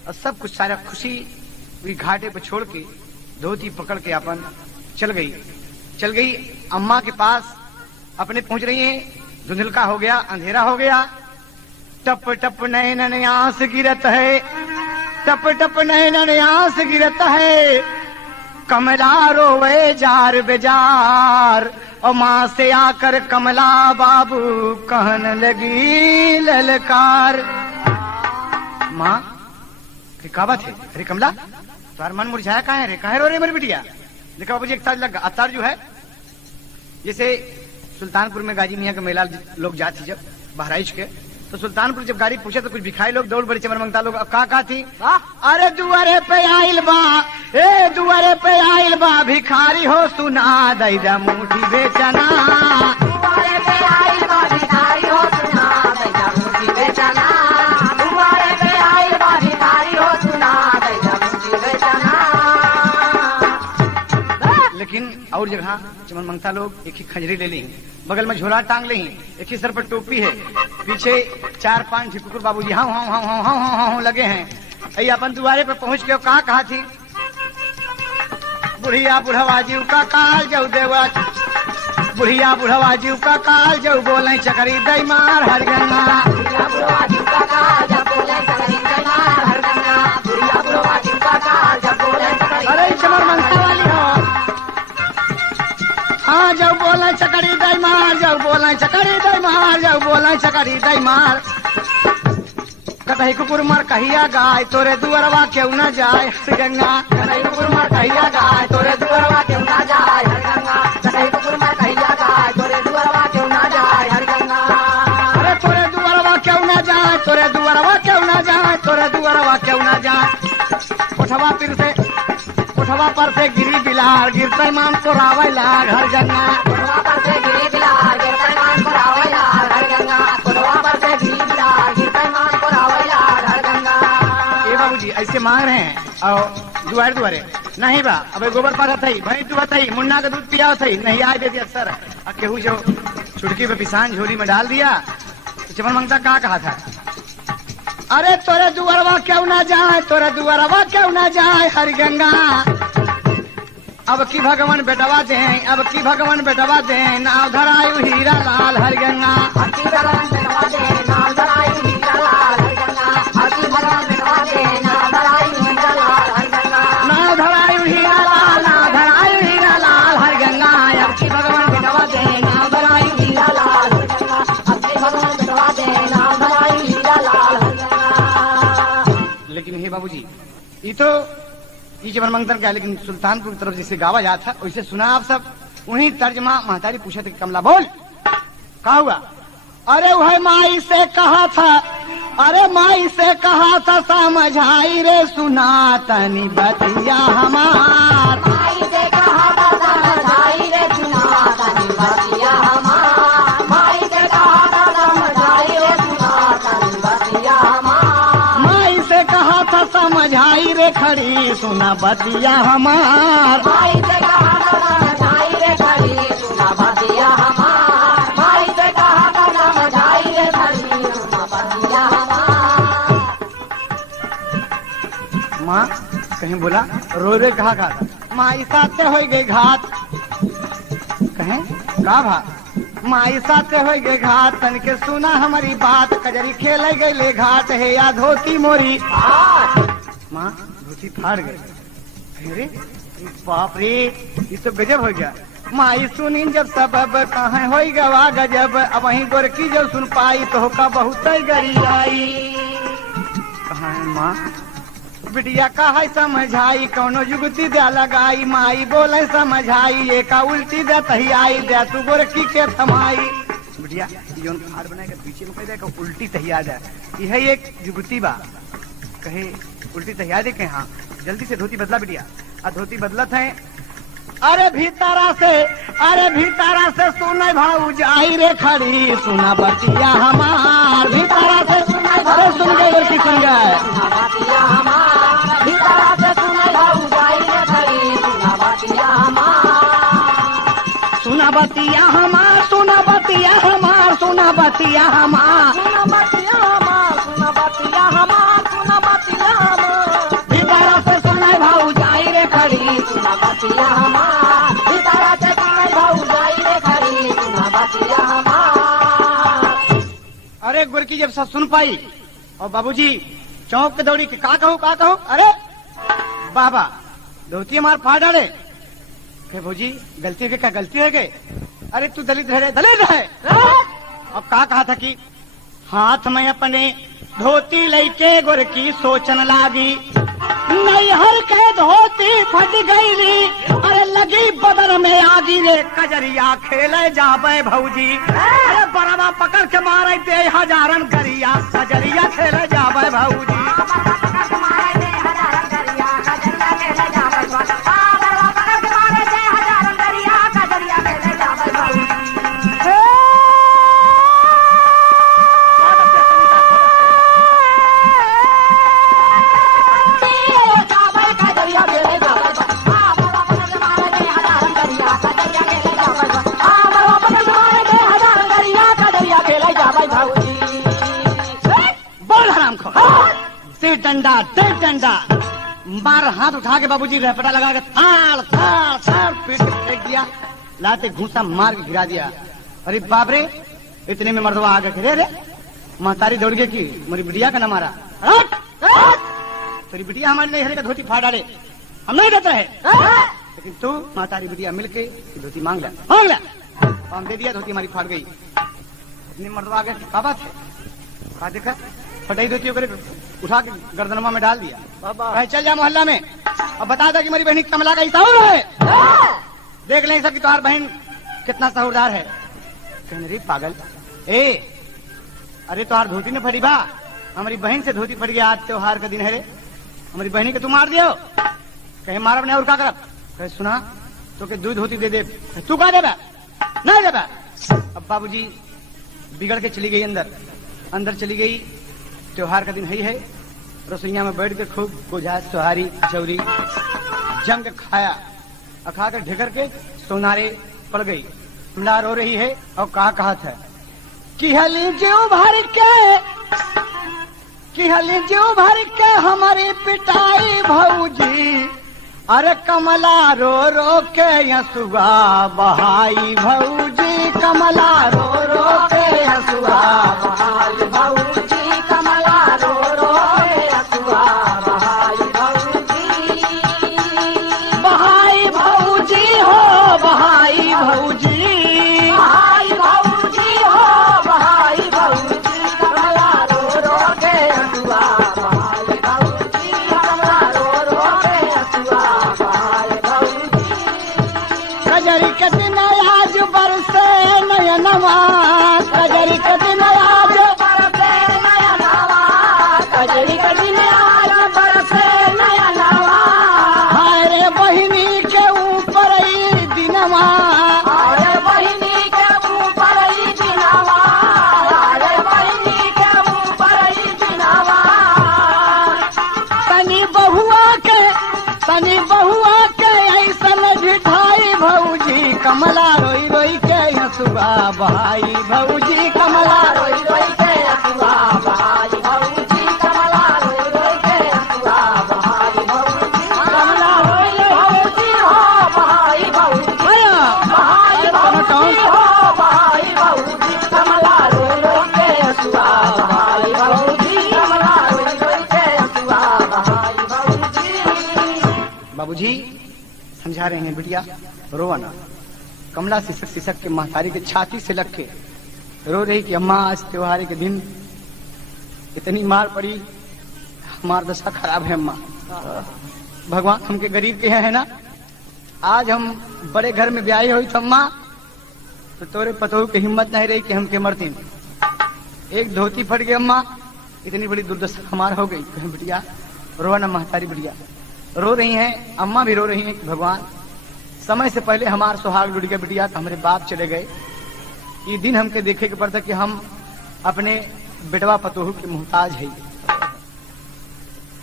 और सब कुछ सारा खुशी घाटे पर छोड़ के धोती पकड़ के अपन चल गई अम्मा के पास अपने पहुंच रही है। धुंधलका हो गया, अंधेरा हो गया। टप टप नैनन आंस गिरत है, टप टप नैनन आंस गिरत है। कमला रोवे जार बेजार और माँ से आकर कमला बाबू कहने लगी ललकार। माँ क्या बात है? अरे कमला तुम्हारा मन मुरझाया कहाँ है रे? कहाँ रो रही मेरी बिटिया? देखा बाबू जी एक तार लगा। अतार जो है जैसे सुल्तानपुर में गाजी मियाँ का मेला लोग जाती जब बहराइच के तो सुल्तानपुर जब गाड़ी पूछे तो कुछ भिखारी लोग दौड़ बड़े चमर मंगता लोग। अब कहा थी? अरे दुआरे पे आइल बा, ए दुआरे पे आइल बा भिखारी हो सुना दैदा मुठी बेचना। दुआरे पे आइल बा भिखारी हो सुना दैदा मुठी बेचना। दुआरे पे आइल बा भिखारी हो सुना दैदा मुठी बेचना। लेकिन और जगह चमन मंगता लोग एक ही खंजरी ले ली, बगल में झोला टांग ली, एक ही सर पर टोपी है, पीछे 4-5 कुकुर बाबूजी हाँ हाँ हाँ हाँ हाँ हाँ हाँ लगे हैं। अरे अपन दुआरे पे पहुंच के कहा थी? बुढ़िया बुढ़वा जीव का काल जाऊ देवा, बुढ़िया बुढ़वा जीव का काल जाऊ बोले चकरी दई मार हर गंगा। बुढ़िया बुढ़वा जीव का काल जब बोले चकरी दई मार हर गंगा। बुढ़िया बुढ़वा जीव का काल जब बोले चकरी। अरे चमर मंगता वाली हो हाँ जाऊ बोले चकरी दई मार, जाऊ बोले चकरी दई मार, जाऊ बोले चकरी दई मार। कतही कुकुर मर कहिया गाय तोरे दुअरवा क्यों न जाए हर गंगा। कतही कुकुर मर कहिया गाय तोरे दुअरवा क्यों न जाए हर गंगा। उठवा पर से गिरी बिलार गिरते मान को रावैला घर गंगा कुलवा पर से गिरी बिलार गिरते मान को रावैला घर गंगा कुलवा पर से गिरी बिलार गिरते मान को रावैला घर गंगा। ये बाबूजी ऐसे मांग रहे हैं और दुआरे नहीं बा अब गोबर पारा थई भैंस दुआ थई मुन्ना का दूध पिया थई नहीं आए देती अक्सर अब केहू जो छुटकी पे पिसान झोली में डाल दिया तो चमन मंगता कहा था अरे तोरे दुआरवा क्यों ना जाए हरि गंगा अब की भगवान बेटवा दे नाव धरायु हीरा लाल हरि गंगा हकी भगवान बेटवा दे नाम धरायु हीरा लाल हर गंगा हकी भगवान बेटवा दे नाम धरायु हीरा लाल हर गंगा नाव धरायु हीरा लाल हरि गंगा अब की भगवान बेटवा दे नाव धरायु हीरा लाल हर गंगा हकी भगवान बेटवा दे नाम धरायु हीरा लाल हर गंगा। लेकिन हे बाबूजी ये तो ये जबर मंगतन क्या लेकिन सुल्तानपुर की तरफ जैसे गावा जाता था वैसे सुना आप सब वही तर्जमा महतारी पूछा था कमला बोल क्या हुआ अरे वह माई से कहा था समझाई रे सुना तनी बतिया हमार माई से कहा था समझाई रे सुना तनी बतिया हमार माई से कहा था समझाई रे सुना तनी बतिया हमार माई से कहा था समझाई रे खड़ी सुना बतिया हमार माई से कहा था समझाई रे खड़ी सुना बतिया हमार माई से कहा था समझाई रे खड़ी सुना बतिया हमार। माँ कहीं बोला रो कहा माई साथे हो गए घात कहें का भात माई साथे हो गए घाट तन के सुना हमारी बात कजरी खेले गए घाट है या धोती मोरी माँ धोती फाड़ गए अरे बाप रे ये तो गजब हो गया माई सुनी जब सबब कहाँ हो गवा गजब अब वही गोरकी जब सुन पाई तो का बहुत गरी आई कहाँ है माँ बिटिया का है समझाई कौनो युगती दे लगाई माई बोले समझाई ये का उल्टी दे तही आई दे तू गोरकी के थमाई बिटिया योन खार बनाएगा पीछे में कह दे उल्टी तही आ जाए यह एक युगती बा कहे उल्टी तही आ दे कहे हाँ जल्दी से धोती बदला बिटिया आ धोती बदलत है अरे भीतरा से सुने भाऊ जाई रे खड़ी सुना बतिया हमार भीतरा से अरे सुन गए गोरकी सुन गए बतिया हमार भीतरा से सुने भाऊ जाई रे खड़ी सुना बतिया हमार सुना बतिया हमार सुना बतिया हमार सुना बतिया हमार सुना बतिया हमार सुना बतिया हमार सुना बतिया हमार भीतरा से सुने भाऊ जाई रे खड़ी सुना बतिया हमार भीतरा से सुने भाऊ जाई रे खड़ी सुना बतिया हमार। अरे गोरकी जब सब सुन पाई और बाबूजी चौक के दौड़ी के का कहूँ अरे बाबा धोती हमार फाड़ डाले भौजी गलती है क्या गलती है गए अरे तू दलित है अब का कहा था कि हाथ में अपने धोती लेके गोरकी सोचन लागी नैहर के धोती फट गई अरे लगी बदन में आगी रे कजरिया खेले जाबे भौजी अरे बराबा पकड़ के मारे दे हजारन गरिया कजरिया खेले जाबे भौजी डंडा मार हाथ उठा के बाबूजी रपटा लगा के थाड़ पीट के फेंक दिया लाते घूसा मार के गिरा दिया अरे बाप रे इतने में मर्दवा आ गए रे महतारी दौड़ गई की मेरी बिटिया का न मारा तेरी बिटिया हमारे नहीं का धोती फाड़ डाले हम नहीं देते है लेकिन तू महतारी बिटिया मिलके धोती मांग ले हम दे दिया धोती हमारी फाड़ गई इतने मर्दवा आ गए क्या बात है कहा देखा फटाई धोती उठा के गर्दनमा में डाल दिया कहे चल जा मोहल्ला में अब बता था कि मेरी बहन कमला का ही सहूर है देख लें सब कि तुम्हारी बहन कितना सहूरदार है कहने रे पागल अरे तुम्हार धोती ने फटी बा हमारी बहन से धोती फट गया आज त्योहार का दिन है रे हमारी बहनी के तू मार दियो। कहे मारब नहीं और का करब। कहे सुना तो के दूध होती दे दे। तू का देबा नहीं देबा। अब बाबूजी बिगड़ के चली गई अंदर चली गई। त्योहार का दिन है रसोईया में बैठ के खूब गोझा सुहारी चौरी जम के खाया। खा कर ढेकर के सोनारे पड़ गई। हमला रो रही है और कहा था कि हली जो भर के हमारी पिटाई भौजी। अरे कमला रो रो के हंसुआ बहाई भौजी। कमला रो रो के हंसुआ बहाई भौजी। कमला रो रो के हंसुआ बहाई भौजी। बहाई भौजी हो बहाई भौजी। बहाई भौजी हो बहाई भौजी। कमला रो रो के हंसुआ बहाई भौजी। कमला रो रो के हंसुआ बहाई भौजी। कजरी के दिन आज बरसे नयनवा। कजरी के दिन आज बरसे नयनवा। कजरी के दिन आज बरसे नयनवा। हाय रे बहिनी के ऊपर ई दिनवा। हाय रे बहिनी के ऊपर ई दिनवा। हाय रे बहिनी के ऊपर ई दिनवा। तनी बहुआ के ऐसन ढिठाई भौजी। कमला रोई रोई के हंसुआ बहाई भौजी। कमला रोई रोई के हंसुआ बहाई भौजी। कमला रोई रोई के हंसुआ बहाई भौजी। कमला रोई भौजी हो बहाई भौजी। बहाई भौजी हो बहाई भौजी। कमला रोई रोई के हंसुआ बहाई भौजी। कमला रोई रोई के हंसुआ बहाई भौजी। बाबूजी समझा रहे हैं बिटिया रोवा ना। कमला सिसक के महतारी के छाती से लग के रो रही कि अम्मा आज त्योहार के दिन इतनी मार पड़ी। हमार दशा खराब है अम्मा। भगवान हमके गरीब के है ना। आज हम बड़े घर में ब्याही हुई तो अम्मा तो तोरे पतोह की हिम्मत नहीं रही कि हमके मरती। एक धोती फट गई अम्मा। इतनी बड़ी दुर्दशा हमार हो गई। बिटिया रोवा ना महतारी। बिटिया रो रही हैं। अम्मा भी रो रही हैं कि भगवान समय से पहले हमार सुहाग लुट गया। बिटिया हमारे बाप चले गए। ये दिन हमके देखे के पड़ता कि हम अपने बेटवा पतोह के मुहताज है।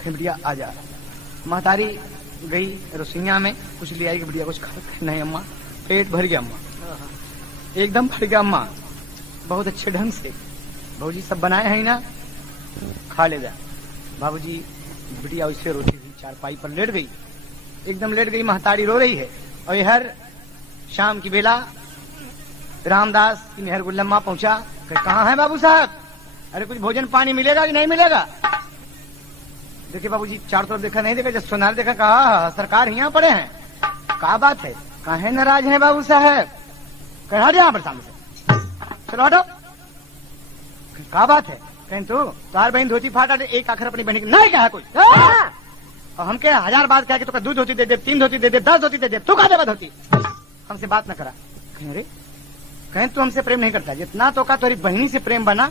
बिटिया आ जा। महतारी गई रसोईया में कुछ ले आई कि बिटिया कुछ खा नहीं अम्मा। पेट भर गया अम्मा। एकदम भर गया अम्मा। बहुत अच्छे ढंग से भौजी सब बनाए हैं ना खा ले जा। बाबूजी बिटिया उससे रोती हुई चारपाई पर लेट गई। एकदम लेट गई। महतारी रो रही है। और हर शाम की बेला रामदास की मेहर गुल्लम्मा पहुंचा। कहाँ है बाबू साहब? अरे कुछ भोजन पानी मिलेगा कि नहीं मिलेगा? देखिए बाबूजी चारों तरफ देखा नहीं देखा। जब सोनार देखा कहा सरकार यहाँ पड़े हैं। क्या बात है? काहे नाराज है बाबू साहब? कह हट यहाँ पर सामने से। चलो हटो। क्या बात है? कहें तो तार बहन धोती फाटा एक आखिर अपनी बहन नहीं कहा कोई। और हम क्या 1000 बात कह के तो 2 धोती दे दे 3 धोती दे दे 10 धोती दे दे। तू कहा देगा धोती? हमसे बात न करा। कहें रे कहें तू हमसे प्रेम नहीं करता। जितना तो का तोरी बहनी से प्रेम बना।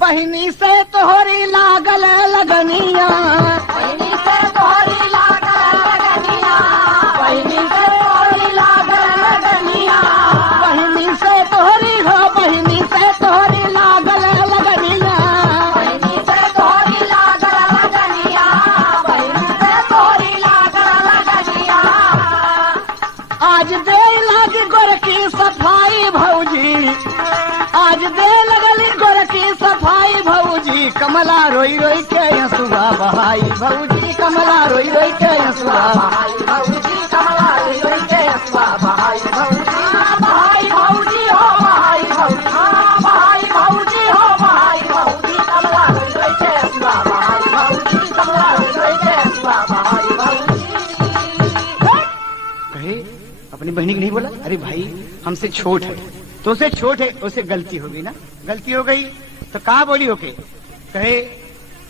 बहनी से तोहरी लागल लगनिया। बहनी से तोहरी लागल लगनिया। बहनी से तोहरी लागल लगनिया। बहनी से तोहरी हो बहनी से तोहरी लागल लगनिया। बहनी से तोहरी लागल लगनिया। बहनी से तोहरी लागल लगनिया। आज दे लगी गोर की सफाई भौजी। आज दे लगली गोर की सफाई भौजी। कमला रोई रोई के हंसुआ बहाई भौजी। कमला रोई रोई के हंसुआ बहाई भौजी। कमला रोई रोई के हंसुआ बहाई भौजी। बहाई भौजी हो बहाई भौजी। बहाई भौजी हो बहाई भौजी। कमला रोई रोई के हंसुआ बहाई भौजी। कमला रोई रोई के हंसुआ बहाई भौजी। कहे अपनी बहनी को नहीं बोला? अरे भाई हमसे छोट है तो उसे छोट है। उसे गलती हो गई ना। गलती हो गई तो कहा बोली होके। कहे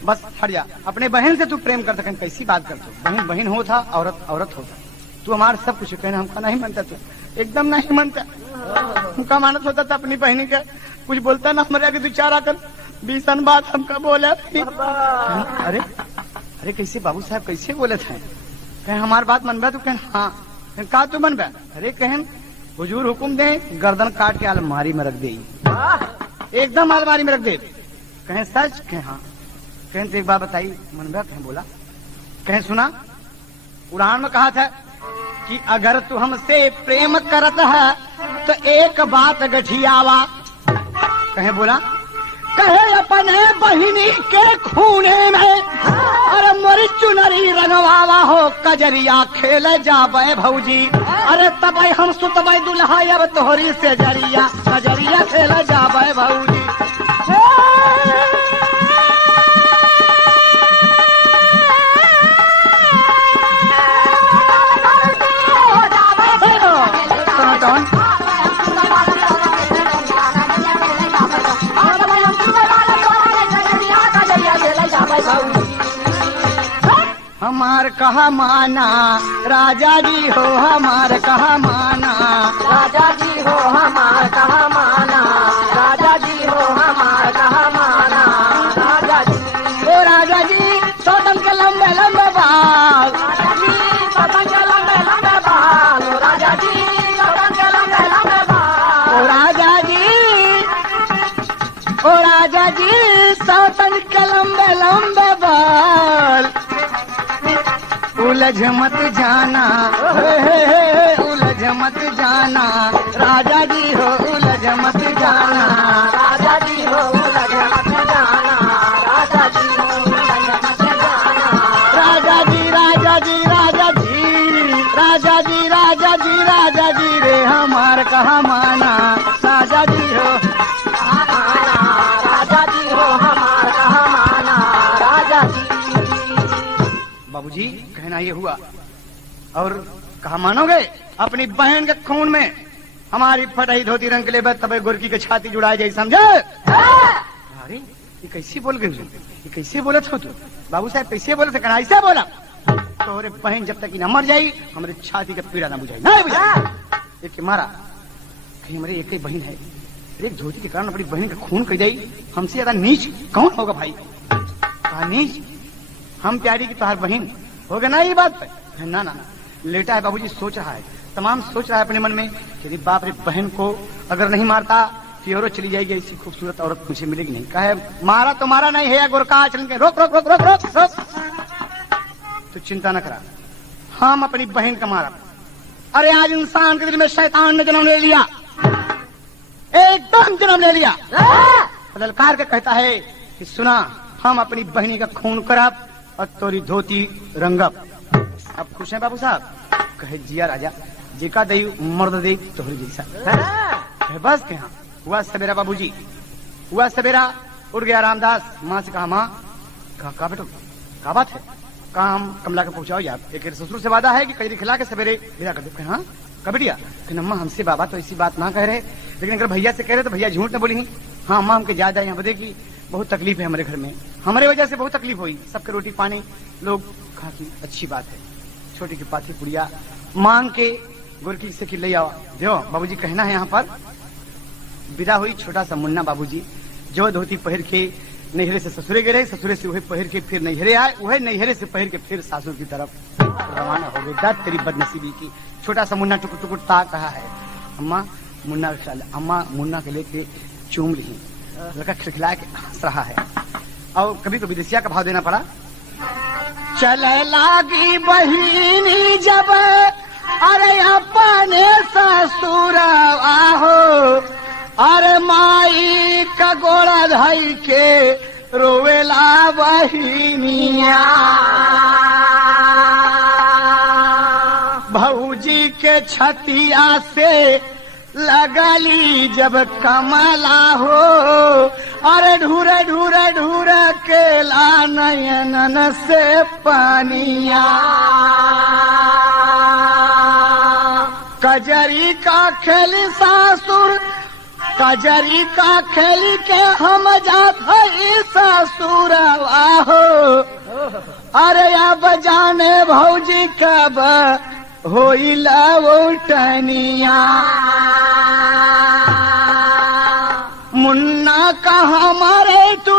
बस हट जा। अपने बहन से तू प्रेम कर सकें कैसी बात करते? बहन बहन हो था औरत औरत होता। तू हमारा सब कुछ कहना हमका नहीं मानता। तू एकदम नहीं मानता। हमका मानत होता था अपनी बहनी का कुछ बोलता ना हमारे आगे 2 4 आकर 20 बात हमका बोला। अरे अरे कैसे बाबू साहब कैसे बोले थे? कहें हमार बात मनबे? तो कहें हाँ। कहें का तू मनबे? अरे कहें हुजूर हुकुम दे गर्दन काट के अलमारी में रख दे, एकदम अलमारी में रख दे। कहें सच? कहें हाँ। कहें तो एक बात बताई मनबे? कहें बोला। कहें सुना, कुरान में कहा था कि अगर तू हमसे प्रेम करत है तो एक बात गठियावा। कहें बोला। कहे अपने बहिनी के खूने में अरे मोरी चुनरी रंगवावा हो, कजरिया खेले जाबे भौजी। अरे तबई हम सुतबई दुल्हा अब तोहरी से जरिया, कजरिया खेले जाबे भौजी। हमार कहा माना राजा जी हो, हमार कहा माना राजा जी हो, हमार कहा माना राजा जी हो, हमार कहा माना राजा जी। ओ राजा जी सोतन के लंबे लंबे बाल, राजा जी सोतन के लंबे लंबे बाल, राजा जी सोतन के लंबे लंबे बाल। ओ राजा जी, ओ राजा जी सोतन के लंबे लंबे बाल। उलझ मत जाना उलझ मत जाना राजा जी हो, उलझ मत जाना राजा जी हो, उलझ मत जाना राजा जी हो, उलझ मत जाना। राजा जी राजा जी राजा जी राजा जी राजा जी राजा जी रे हमार कहा माना राजा जी हो, राजा जी हो, हमार कहा माना राजा जी। बाबूजी कहना ये हुआ और कहा मानोगे? अपनी बहन के खून में हमारी फटही धोती रंग के लिए तबे गुरकी के छाती जुड़ा जाए, समझे? अरे ये कैसे बोल गई? ये कैसे बोले थे तू? बाबू साहब कैसे बोले थे? कहना ऐसे बोला तो बहन जब तक न मर जाई हमारे छाती का पीड़ा ना बुझाई, नहीं बुझाई। एक मारा कहीं हमारी एक ही बहन है, एक धोती के कारण अपनी बहन का खून कर जाई, हमसे ज्यादा नीच कौन होगा भाई? कहा नीच हम प्यारी की तुम्हारी बहन हो गया ना ये बात पे? ना ना ना लेटा है बाबूजी, सोच रहा है, तमाम सोच रहा है अपने मन में कि बाप रे बहन को अगर नहीं मारता फिर चली जाएगी, ऐसी खूबसूरत औरत मुझे मिलेगी नहीं। कहे मारा तो मारा नहीं है गोरखा चल के रोक रोक रोक रोक रोक रोक। तो चिंता न करा, हम अपनी बहन का मारा। अरे आज इंसान के दिल में शैतान ने जन्म ले लिया, एकदम जन्म ले लिया। ललकार के कहता है कि सुना हम अपनी बहनी का खून करब और तोरी धोती रंगब। अब खुश है बाबू साहब? कहे जिया राजा जेका दई मर्द दे तोहरी जैसा। कहे बस के हाँ हुआ सवेरा बाबूजी, हुआ सवेरा। उठ गया रामदास, माँ से कहा माँ कहा बेटो का बात है? कहा हम कमला के पहुंचाओ यार, एक ससुर से वादा है कि कजरी खिला के सवेरे विदा कर दो। हाँ कब दिया? अम्मा हमसे बाबा तो ऐसी बात ना कह रहे, लेकिन अगर भैया से कह रहे तो भैया झूठ न बोलेंगे। हाँ अम्मा हमके ज्यादा यहाँ बदे की बहुत तकलीफ है हमारे घर में, हमारे वजह से बहुत तकलीफ हुई, सबके रोटी पानी लोग खा की अच्छी बात है। छोटी की पाथी पुड़िया मांग के गोरकी से ले आओ जो बाबूजी कहना है। यहाँ पर विदा हुई छोटा सा मुन्ना बाबूजी, जो धोती पहन के नैहरे से ससुरे गए, ससुरे से वही पहन के फिर नैहरे आए, वही नैहरे से पहन के फिर सासुर की तरफ रवाना हो गए। दर्द तेरी बदनसीबी की। छोटा सा मुन्ना टुकुर टुकुर ताक रहा है। अम्मा मुन्ना अम्मा मुन्ना के लेके चूम ली, लड़का खिलखिला के हंस रहा है। और कभी कभी देसिया का भाव देना पड़ा। चले लागी बहिनी जब अरे अपने ससुर आहो, अरे माई का गोड़ा धई के रोवेला बहिनिया, भौजी के छतिया से लगली जब कमला हो, अरे ढूरे ढूरे ढूरे के ला नयनन से पानिया, कजरी का खेली सासुर, कजरी का खेली के हम जात है ससुर आहो, अरे अब जाने भौजी कब होइला उठनिया, मुन्ना का हमारे तू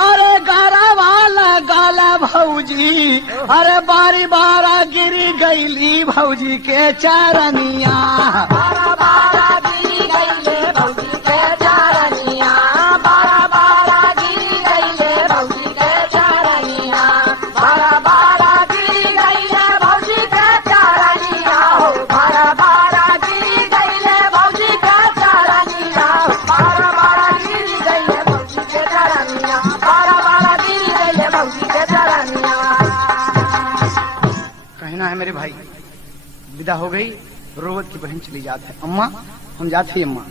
अरे गारा वाला गाला भौ भौजी, अरे बारी बारा गिरी गईली भौजी के चरनिया। बारा बारा गिरी गईले भौजी के चरनिया, बारा बारा गिरी गईले भौजी के चरनिया, बारा बारा गिरी गईले भौजी के चरनिया हो, बारा बारा गिरी गईले भौजी के चरनिया, बारा बारा गिरी गईले भौजी के चरनिया, बारा बारा गिरी गईले भौजी के चरनिया। कहना है मेरे भाई, विदा हो गई, रोवत की बहन चली जात है। अम्मा हम जाते ही अम्मा,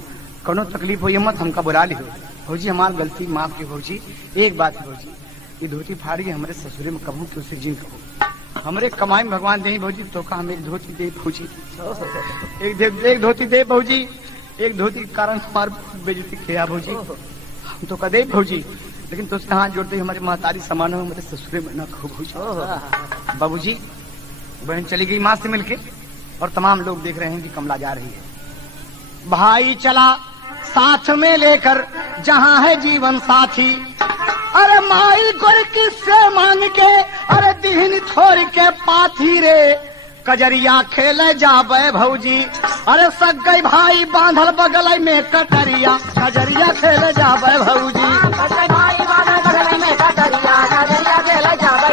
कोनो तकलीफ हो मत हमका बुला लिहो भौजी, हमार गलती माफ की भौजी। एक बात है भौजी, ये धोती फाड़ी है हमारे ससुरे में कबू तो उसे जिन कहो, हमरे कमाई में भगवान दे भौजी, तो का हमें धोती दे भौजी, एक धोती दे भौजी, एक धोती के कारण हमार बेइज्जती किया भौजी, हम तो कदे भौजी, लेकिन तो हाथ जोड़ते हमारे महतारी समान हो, हमारे ससुरे में न कहो भौजी। बाबूजी बहन चली गई माँ से मिलके, और तमाम लोग देख रहे हैं कि कमला जा रही है। भाई चला साथ में लेकर जहाँ है जीवन साथी, अरे माई गुर किससे मांग के, अरे दीन थोड़ के पाथी रे, कजरिया खेले जाबे भौजी, अरे सग गई भाई बांधल बगल में कटरिया, कजरिया खेले जाबे भौजी। भाई बांधल बगल में कटरिया, कजरिया खेले जाबे,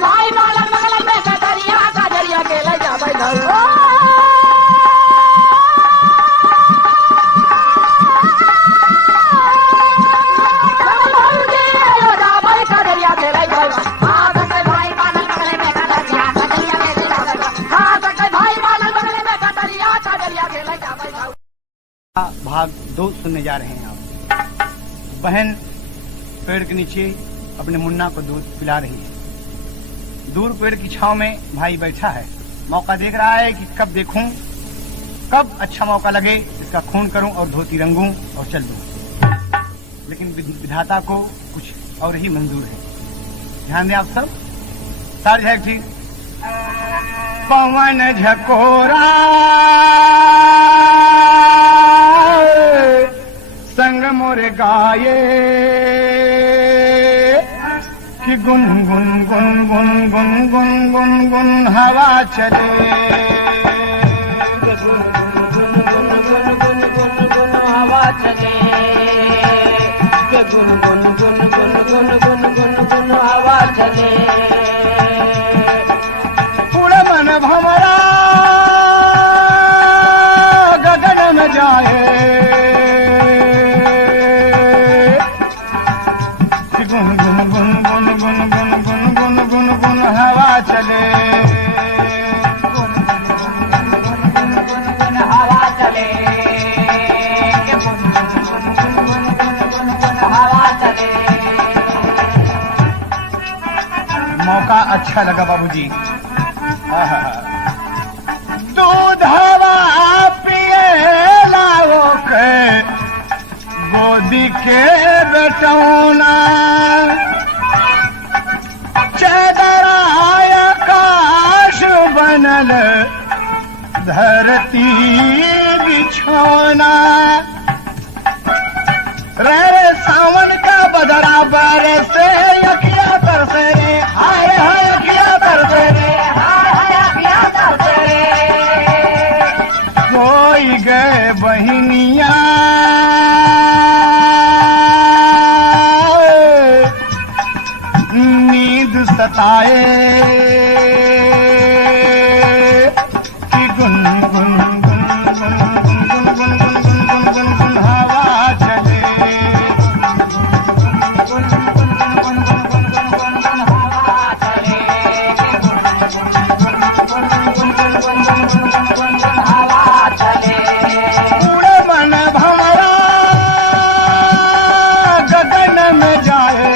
भाई बांधल बगल में कटरिया, कजरिया खेले जाबे। भाग 2 सुनने जा रहे हैं आप। बहन पेड़ के नीचे अपने मुन्ना को दूध पिला रही है। दूर पेड़ की छांव में भाई बैठा है, मौका देख रहा है कि कब देखूं, कब अच्छा मौका लगे इसका खून करूं और धोती रंगूं और चल दूं। लेकिन विधाता को कुछ और ही मंजूर है। ध्यान दें आप सब, सार झक ठीक। पवन झकोरा संग मोर गाये, कि गुन गुन गुन गुन गुन गुन गुन गुन हवा चले, गुन गुन गुन गुन गुन गुन हवा चले, कि गुन गुन गुन गुन गुन गुन गुन गुन हवा चले। पूरा मन भंवरा गगन में जाए, गुन गुन गुन गुन गुन गुन गुन गुन गुन गुन हवा चले, गुन गुन गुन गुन गुन हवा चले, गुन गुन गुन गुन गुन हवा चले। मौका अच्छा लगा बाबूजी। दूध हवा पिए लाओ के गोदी के बेटौना, चदराय आकाश बनल धरती बिछौना, रे सावन का बदरा बरसे अखिया तरसे रे, हाय हाय अखिया तरसे रे, हाय हाय अखिया तरसे रे। कोई गए बहनिया नींद सताए, कि गुन गुन गुन गुन गुन गुन गुन गुन गुन गुन हवा चले, गुन गुन गुन गुन गुन गुन गुन गुन हवा चले, गुन गुन गुन गुन गुन गुन गुन गुन हवा चले। पूरे मन भंवरा गगन में जाए,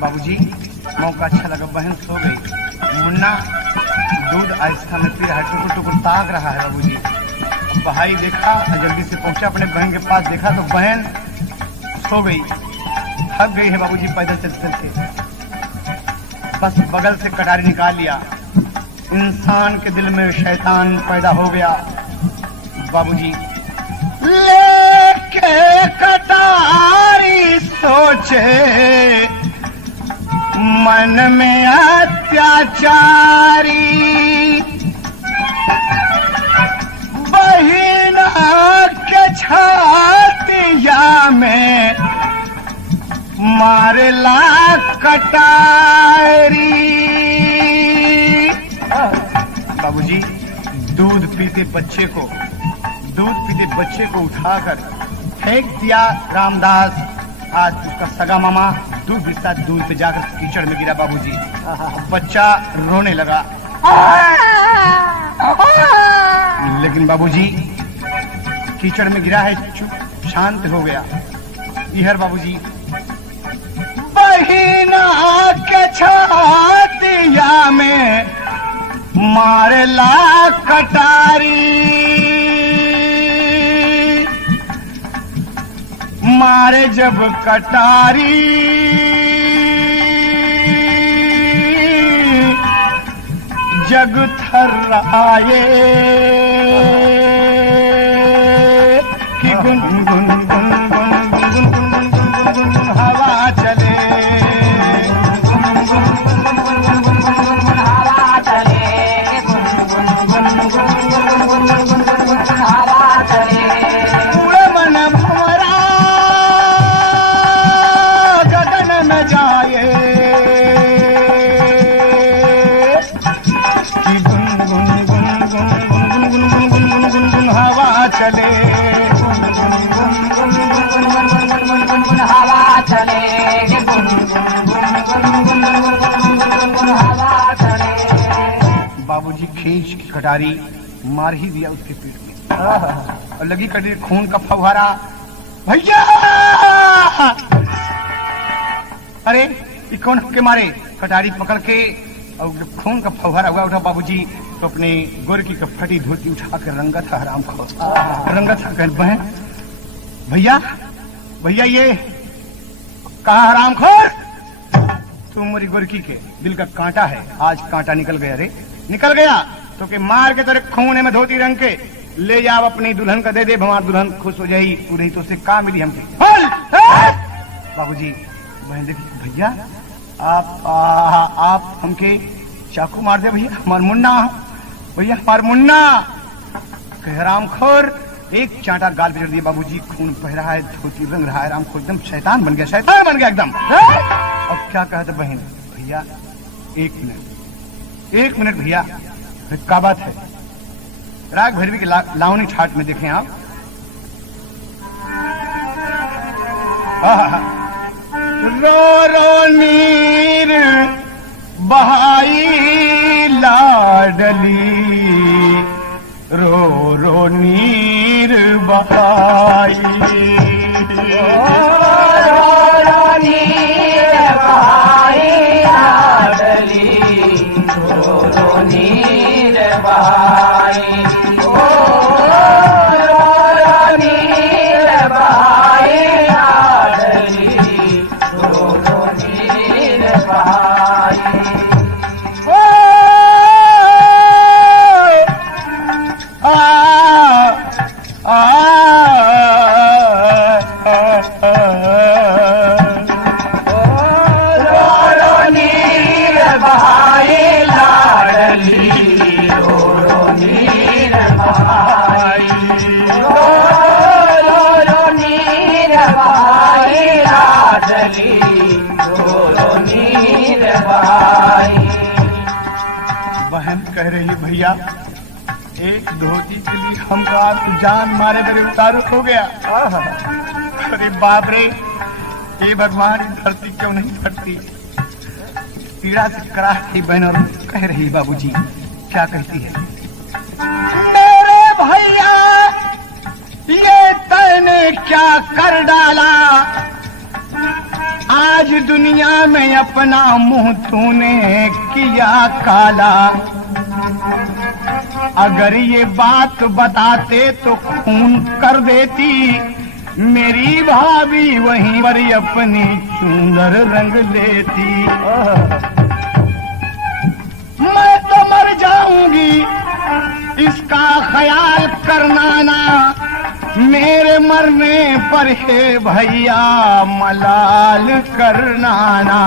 बाबूजी मौका अच्छा लगा, बहन सो गई। मुन्ना दूध आहिस्ता में पी रहा है, टुकुर टुकुर ताक रहा है बाबूजी। भाई देखा, जल्दी से पहुंचा अपने बहन के पास, देखा तो बहन सो गई, थक गई है बाबूजी पैदल चल चल के। बस बगल से कटारी निकाल लिया, इंसान के दिल में शैतान पैदा हो गया बाबूजी। लेके कटारी सोचे मन में अत्याचारी, बहिना के छातिया में मारला कटारी। बाबूजी दूध पीते बच्चे को उठाकर फेंक दिया रामदास। आज उसका सगा मामा दूध पीता दूध पे जाकर कीचड़ में गिरा बाबूजी। बच्चा रोने लगा, लेकिन बाबूजी कीचड़ में गिरा है, चुप शांत हो गया। इहर बाबूजी बहिना के छातिया में मारला कटारी, मारे जब कटारी जग थर्राए कि गुन गुन गुन गुन गुन गुन गुन गुन गुन हवा चले, हवा चले, हवा चले। पूरे मन भंवरा गगन में जाए कि गुन गुन गुन गुन गुन गुन गुन गुन गुन गुन गुन हवा चले, हवा चले, हवा चले। बाबूजी खींच की कटारी मार ही दिया उसके पीठ में और लगी कटारी खून का फव्वारा। भैया अरे ये कौन के मारे? कटारी पकड़ के और खून का फव्वारा हुआ। उठा बाबूजी तो अपने गोरकी का फटी धोती उठा कर रंगा था हराम खो, रंगा था कह बहन भैया भैया ये कहा हराम खोर, तुम मेरी गोरकी के दिल का कांटा है, आज कांटा निकल गया रे, निकल गया तो के मार के तेरे खून में धोती रंग के ले जाओ अपनी दुल्हन का दे दे, हमार दुल्हन खुश हो जाई, पूरी तो से का मिली हमकी। बाबूजी बहन देखी भैया आप हमके चाकू मार दे भैया, हमार मुन्ना भैया, हमार मुन्ना हराम खोर। एक चांटा गाल पे चढ़ दिया बाबूजी, खून बह रहा है, धोती रंग रहा है, राम खोर एकदम शैतान बन गया, शैतान बन गया एकदम। अब क्या कहते बहन भैया एक मिनट भैया, क्या बात है? राग भैरवी के लावनी ठाट में देखें आप, रो रो नीर बहाई लाडली, रो रो नीर बहाई, रो रो नीर बहाई लाडली, रो रो नीर बहाई, रो रो नीर बहाई लाडली, रो रो नीर बहाई। बहन कह रही भैया एक धोती के लिए हमको आप जान मारे मेरे उतारू हो गया। अरे बाप रे, ये भगवान धरती क्यों नहीं फटती, पीड़ा से कराहती बहन। और कह रही बाबूजी क्या कहती है? मेरे भैया ये तैने क्या कर डाला, आज दुनिया में अपना मुंह तूने किया काला, अगर ये बात बताते तो खून कर देती, मेरी भाभी वहीं पर अपनी सुंदर रंग लेती। मैं तो मर जाऊंगी इसका ख्याल करना ना, मेरे मरने पर है भैया मलाल करना ना।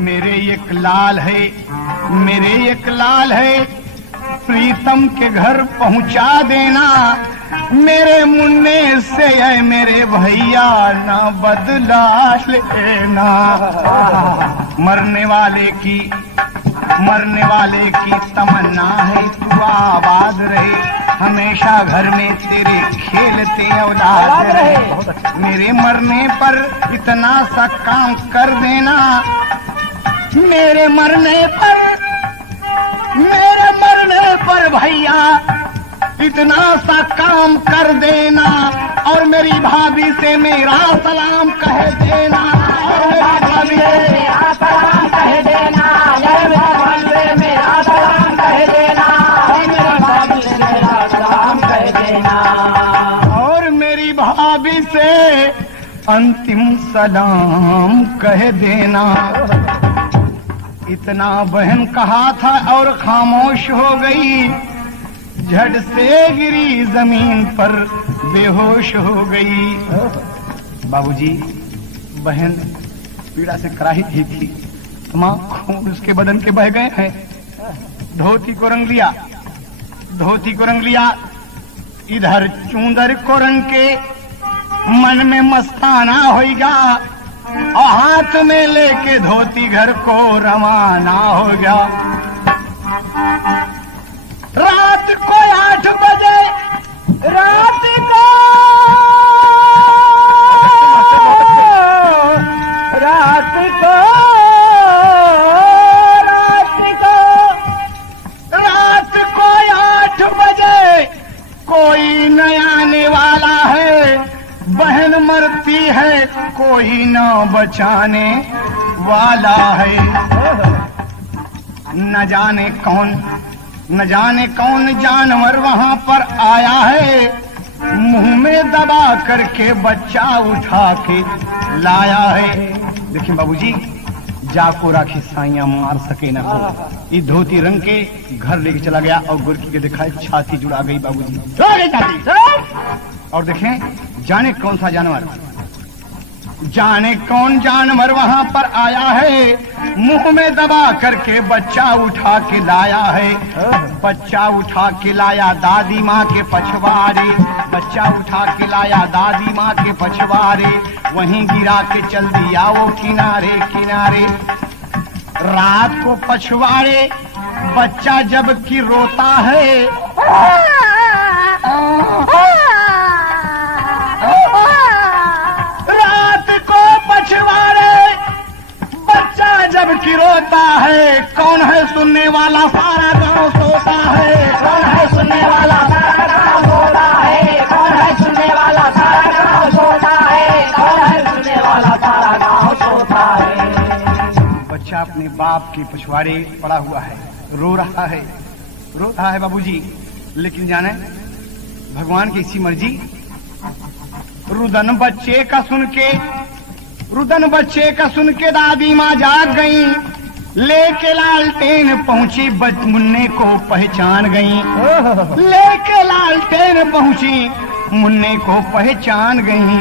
मेरे एक लाल है, मेरे एक लाल है, प्रीतम के घर पहुंचा देना। मेरे मुन्ने से है मेरे भैया ना बदला लेना। मरने वाले की तमन्ना है तू आबाद रहे, हमेशा घर में तेरे खेलते औलाद रहे। मेरे मरने पर इतना सा काम कर देना, मेरे मरने पर भैया इतना सा काम कर देना, और मेरी भाभी से मेरा सलाम कह देना, और मेरी भाभी से मेरा सलाम कह देना, मेरा भाभी से मेरा सलाम कह देना, मेरा भाभी से मेरा सलाम कह देना, और मेरी भाभी से अंतिम सलाम कह देना। इतना बहन कहा था और खामोश हो गई, झट से गिरी जमीन पर बेहोश हो गई। बाबूजी, बहन पीड़ा से कराही थी, तमाम खून उसके बदन के बह गए हैं। धोती को रंग लिया, इधर चूंदर को रंग के मन में मस्ताना होगा, और हाथ में लेके धोती घर को रवाना हो गया। रात को 8 बजे, रात को 8 बजे कोई न आने वाला है, बहन मरती है कोई न बचाने वाला है। न जाने कौन जानवर वहां पर आया है, मुंह में दबा करके बच्चा उठा के लाया है। देखिए बाबूजी, जाको राखी साइया मार सके ना को, ये धोती रंग के घर लेके चला गया और गुरकी के दिखाई छाती जुड़ा गई बाबूजी, जुड़ा गई छाती। और देखें जाने कौन सा जानवर वहां पर आया है, मुंह में दबा करके बच्चा उठा के लाया है। बच्चा उठा के लाया दादी माँ के पछवाड़े, बच्चा उठा के लाया दादी माँ के पछवाड़े, वहीं गिरा के चल दिया वो किनारे किनारे। रात को पछवाड़े बच्चा जब की रोता है, जब की रोता है, कौन है सुनने वाला सारा गांव सोता है, कौन है सुनने वाला सारा गांव सोता है, कौन है सुनने वाला सारा गांव सोता है, कौन है सुनने वाला सारा गांव सोता है। बच्चा अपने बाप के पछवाड़े पड़ा हुआ है, रो रहा है बाबूजी। लेकिन जाने भगवान की इसी मर्जी, रुदन बच्चे का सुन के दादी माँ जाग गई, लेके लालटेन पहुंची मुन्ने को पहचान गई, लेके लालटेन पहुंची मुन्ने को पहचान गई।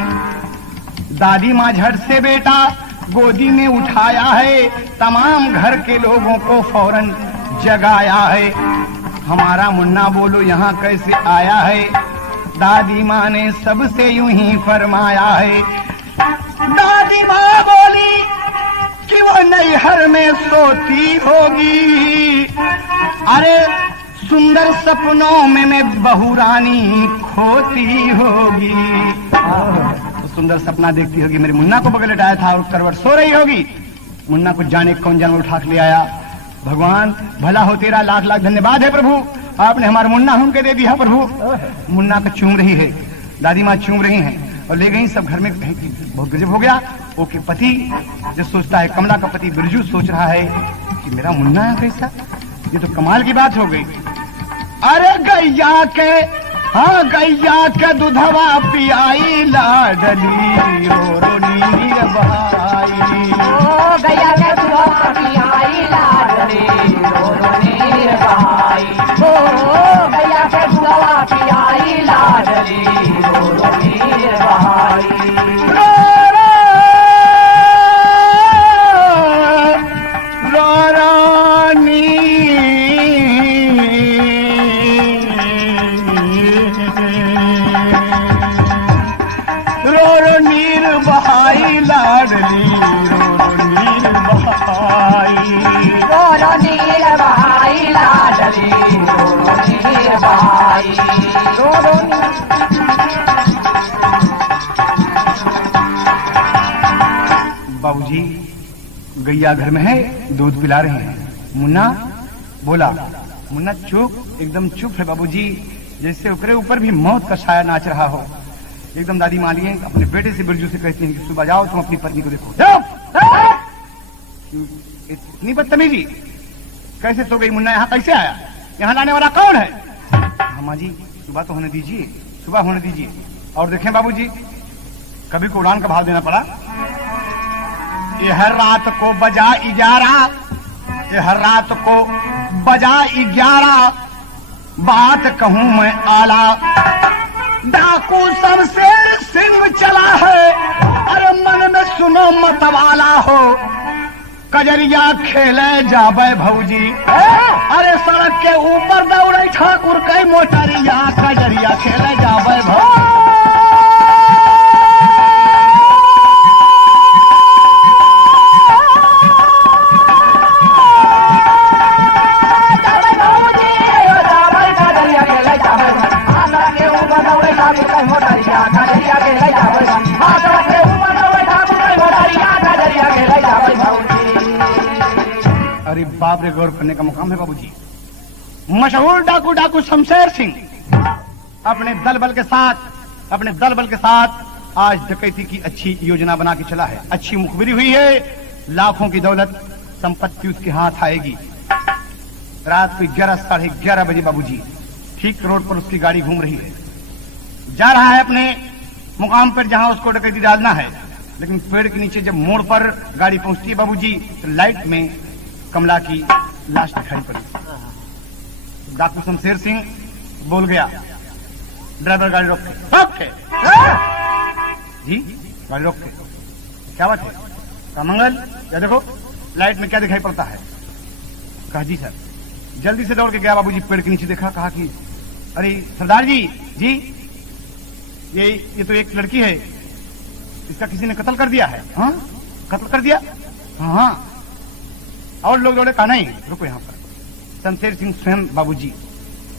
दादी माँ झट से बेटा गोदी में उठाया है, तमाम घर के लोगों को फौरन जगाया है। हमारा मुन्ना बोलो यहाँ कैसे आया है? दादी माँ ने सबसे यूं ही फरमाया है। दादी माँ बोली कि वो नैहर में सोती होगी, अरे सुंदर सपनों में मैं बहू रानी खोती होगी। तो सुंदर सपना देखती होगी, मेरे मुन्ना को बगल लटाया था और करवट सो रही होगी। मुन्ना को जाने कौन जानवर उठा के ले आया। भगवान भला हो तेरा, लाख लाख धन्यवाद है प्रभु, आपने हमारा मुन्ना हमके दे दिया प्रभु। मुन्ना को चूम रही है, दादी माँ चूम रही हैं और ले गई सब घर में। बहुत गजब हो गया। ओके पति जो सोचता है, कमला का पति बिरजू सोच रहा है कि मेरा मुन्ना है कैसा, ये तो कमाल की बात हो गई। अरे गैया के हाँ गैया के दूधवा पियाई लाडली रो नीर बहाई। ओ गैया के दूधवा पियाई लाडली रो नीर बहाई। ओ गैया के दूधवा पियाई लाडली रो नीर बहाई। लाडली रो नीर बहाई। रो नीर बहाई लाडली रो नीर बहाई। बाबूजी गैया घर में है, दूध पिला रहे हैं। मुन्ना बोला। मुन्ना चुप, एकदम चुप है बाबूजी, जैसे ओकरे ऊपर भी मौत का साया नाच रहा हो। एकदम दादी माँ लिए अपने बेटे से बिरजू से कहती हैं कि सुबह जाओ तुम अपनी पत्नी को देखो। इतनी बदतमीजी कैसे सो गई मुन्ना? यहाँ कैसे आया? यहाँ लाने वाला कौन है? माँ जी सुबह तो होने दीजिए, सुबह होने दीजिए। और देखें बाबूजी, कभी को उड़ान का भाव देना पड़ा। ये हर रात को बजा 11, ये हर रात को बजा 11, बात कहूं मैं आला। डाकू शमशेर सिंह चला है, अरे मन में सुनो मतवाला हो। कजरिया खेले जाबे भौजी, अरे सड़क के ऊपर दौड़े ठाकुर कई मोटरिया। कजरिया खेले जाबे भौजी। अरे बाप रे, गौर करने का मुकाम है बाबूजी। मशहूर डाकू शमशेर सिंह अपने दल बल के साथ आज डकैती की अच्छी योजना बना के चला है। अच्छी मुखबिरी हुई है, लाखों की दौलत संपत्ति उसके हाथ आएगी। रात को 11 साढ़े 11 बजे बाबूजी ठीक रोड पर उसकी गाड़ी घूम रही है, जा रहा है अपने मुकाम पर जहां उसको डकैती डालना है। लेकिन पेड़ के नीचे जब मोड़ पर गाड़ी पहुंचती है बाबूजी, तो लाइट में कमला की लाश दिखाई पड़ी। डाकू शमशेर सिंह बोल गया, ड्राइवर गाड़ी रोक के। जी गाड़ी रोक के, क्या बात है? कहा मंगल, क्या देखो लाइट में क्या दिखाई पड़ता है? कहा जी सर। जल्दी से दौड़ के गया बाबूजी, पेड़ के नीचे देखा, कहा कि अरे सरदार जी ये तो एक लड़की है, इसका किसी ने कत्ल कर दिया है। हाँ कत्ल कर दिया? हाँ। और लोग दौड़े, कहा नहीं रुको यहाँ पर। शमशेर सिंह स्वयं बाबूजी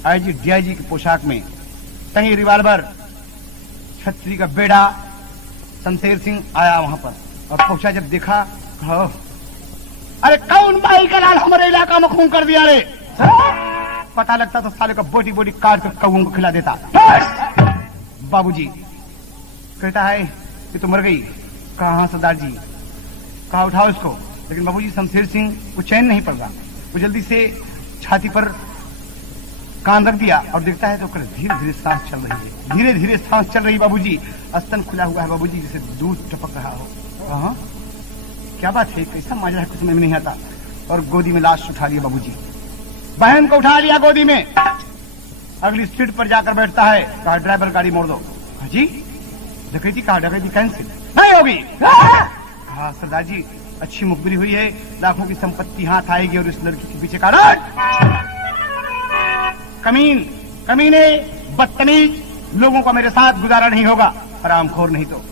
आईजी डीआईजी की पोशाक में, कहीं रिवाल्वर, छतरी का बेड़ा, शमशेर सिंह आया वहां पर और पहुंचा। जब देखा, अरे कौन भाई का लाल हमारे इलाका में खून कर दिया रे? पता लगता तो साले का बोटी काट कर कौओं को खिला देता। बाबूजी कहता है कि तो मर गई। कहा सरदार जी, कहा उठाओ इसको। लेकिन बाबूजी शमशेर सिंह को चैन नहीं पड़ रहा, वो जल्दी से छाती पर कान रख दिया और देखता है तो धीरे धीरे सांस चल रही है, धीरे धीरे सांस चल रही बाबूजी। स्तन खुला हुआ है बाबूजी, जैसे दूध टपक रहा हो। हाँ क्या बात है, कैसा माजरा है, कुछ समझ में नहीं आता। और गोदी में लाश उठा लिया बाबूजी, बहन को उठा लिया गोदी में। अगली सीट पर जाकर बैठता है, कहा ड्राइवर गाड़ी मोड़ दो। जी डकैती? कहा डकैती कैंसिल नहीं होगी। कहा सरदार जी अच्छी मुखबिरी हुई है, लाखों की संपत्ति हाथ आएगी और इस लड़की के पीछे का कमीने बदतमीज लोगों को मेरे साथ गुजारा नहीं होगा, हरामखोर नहीं तो।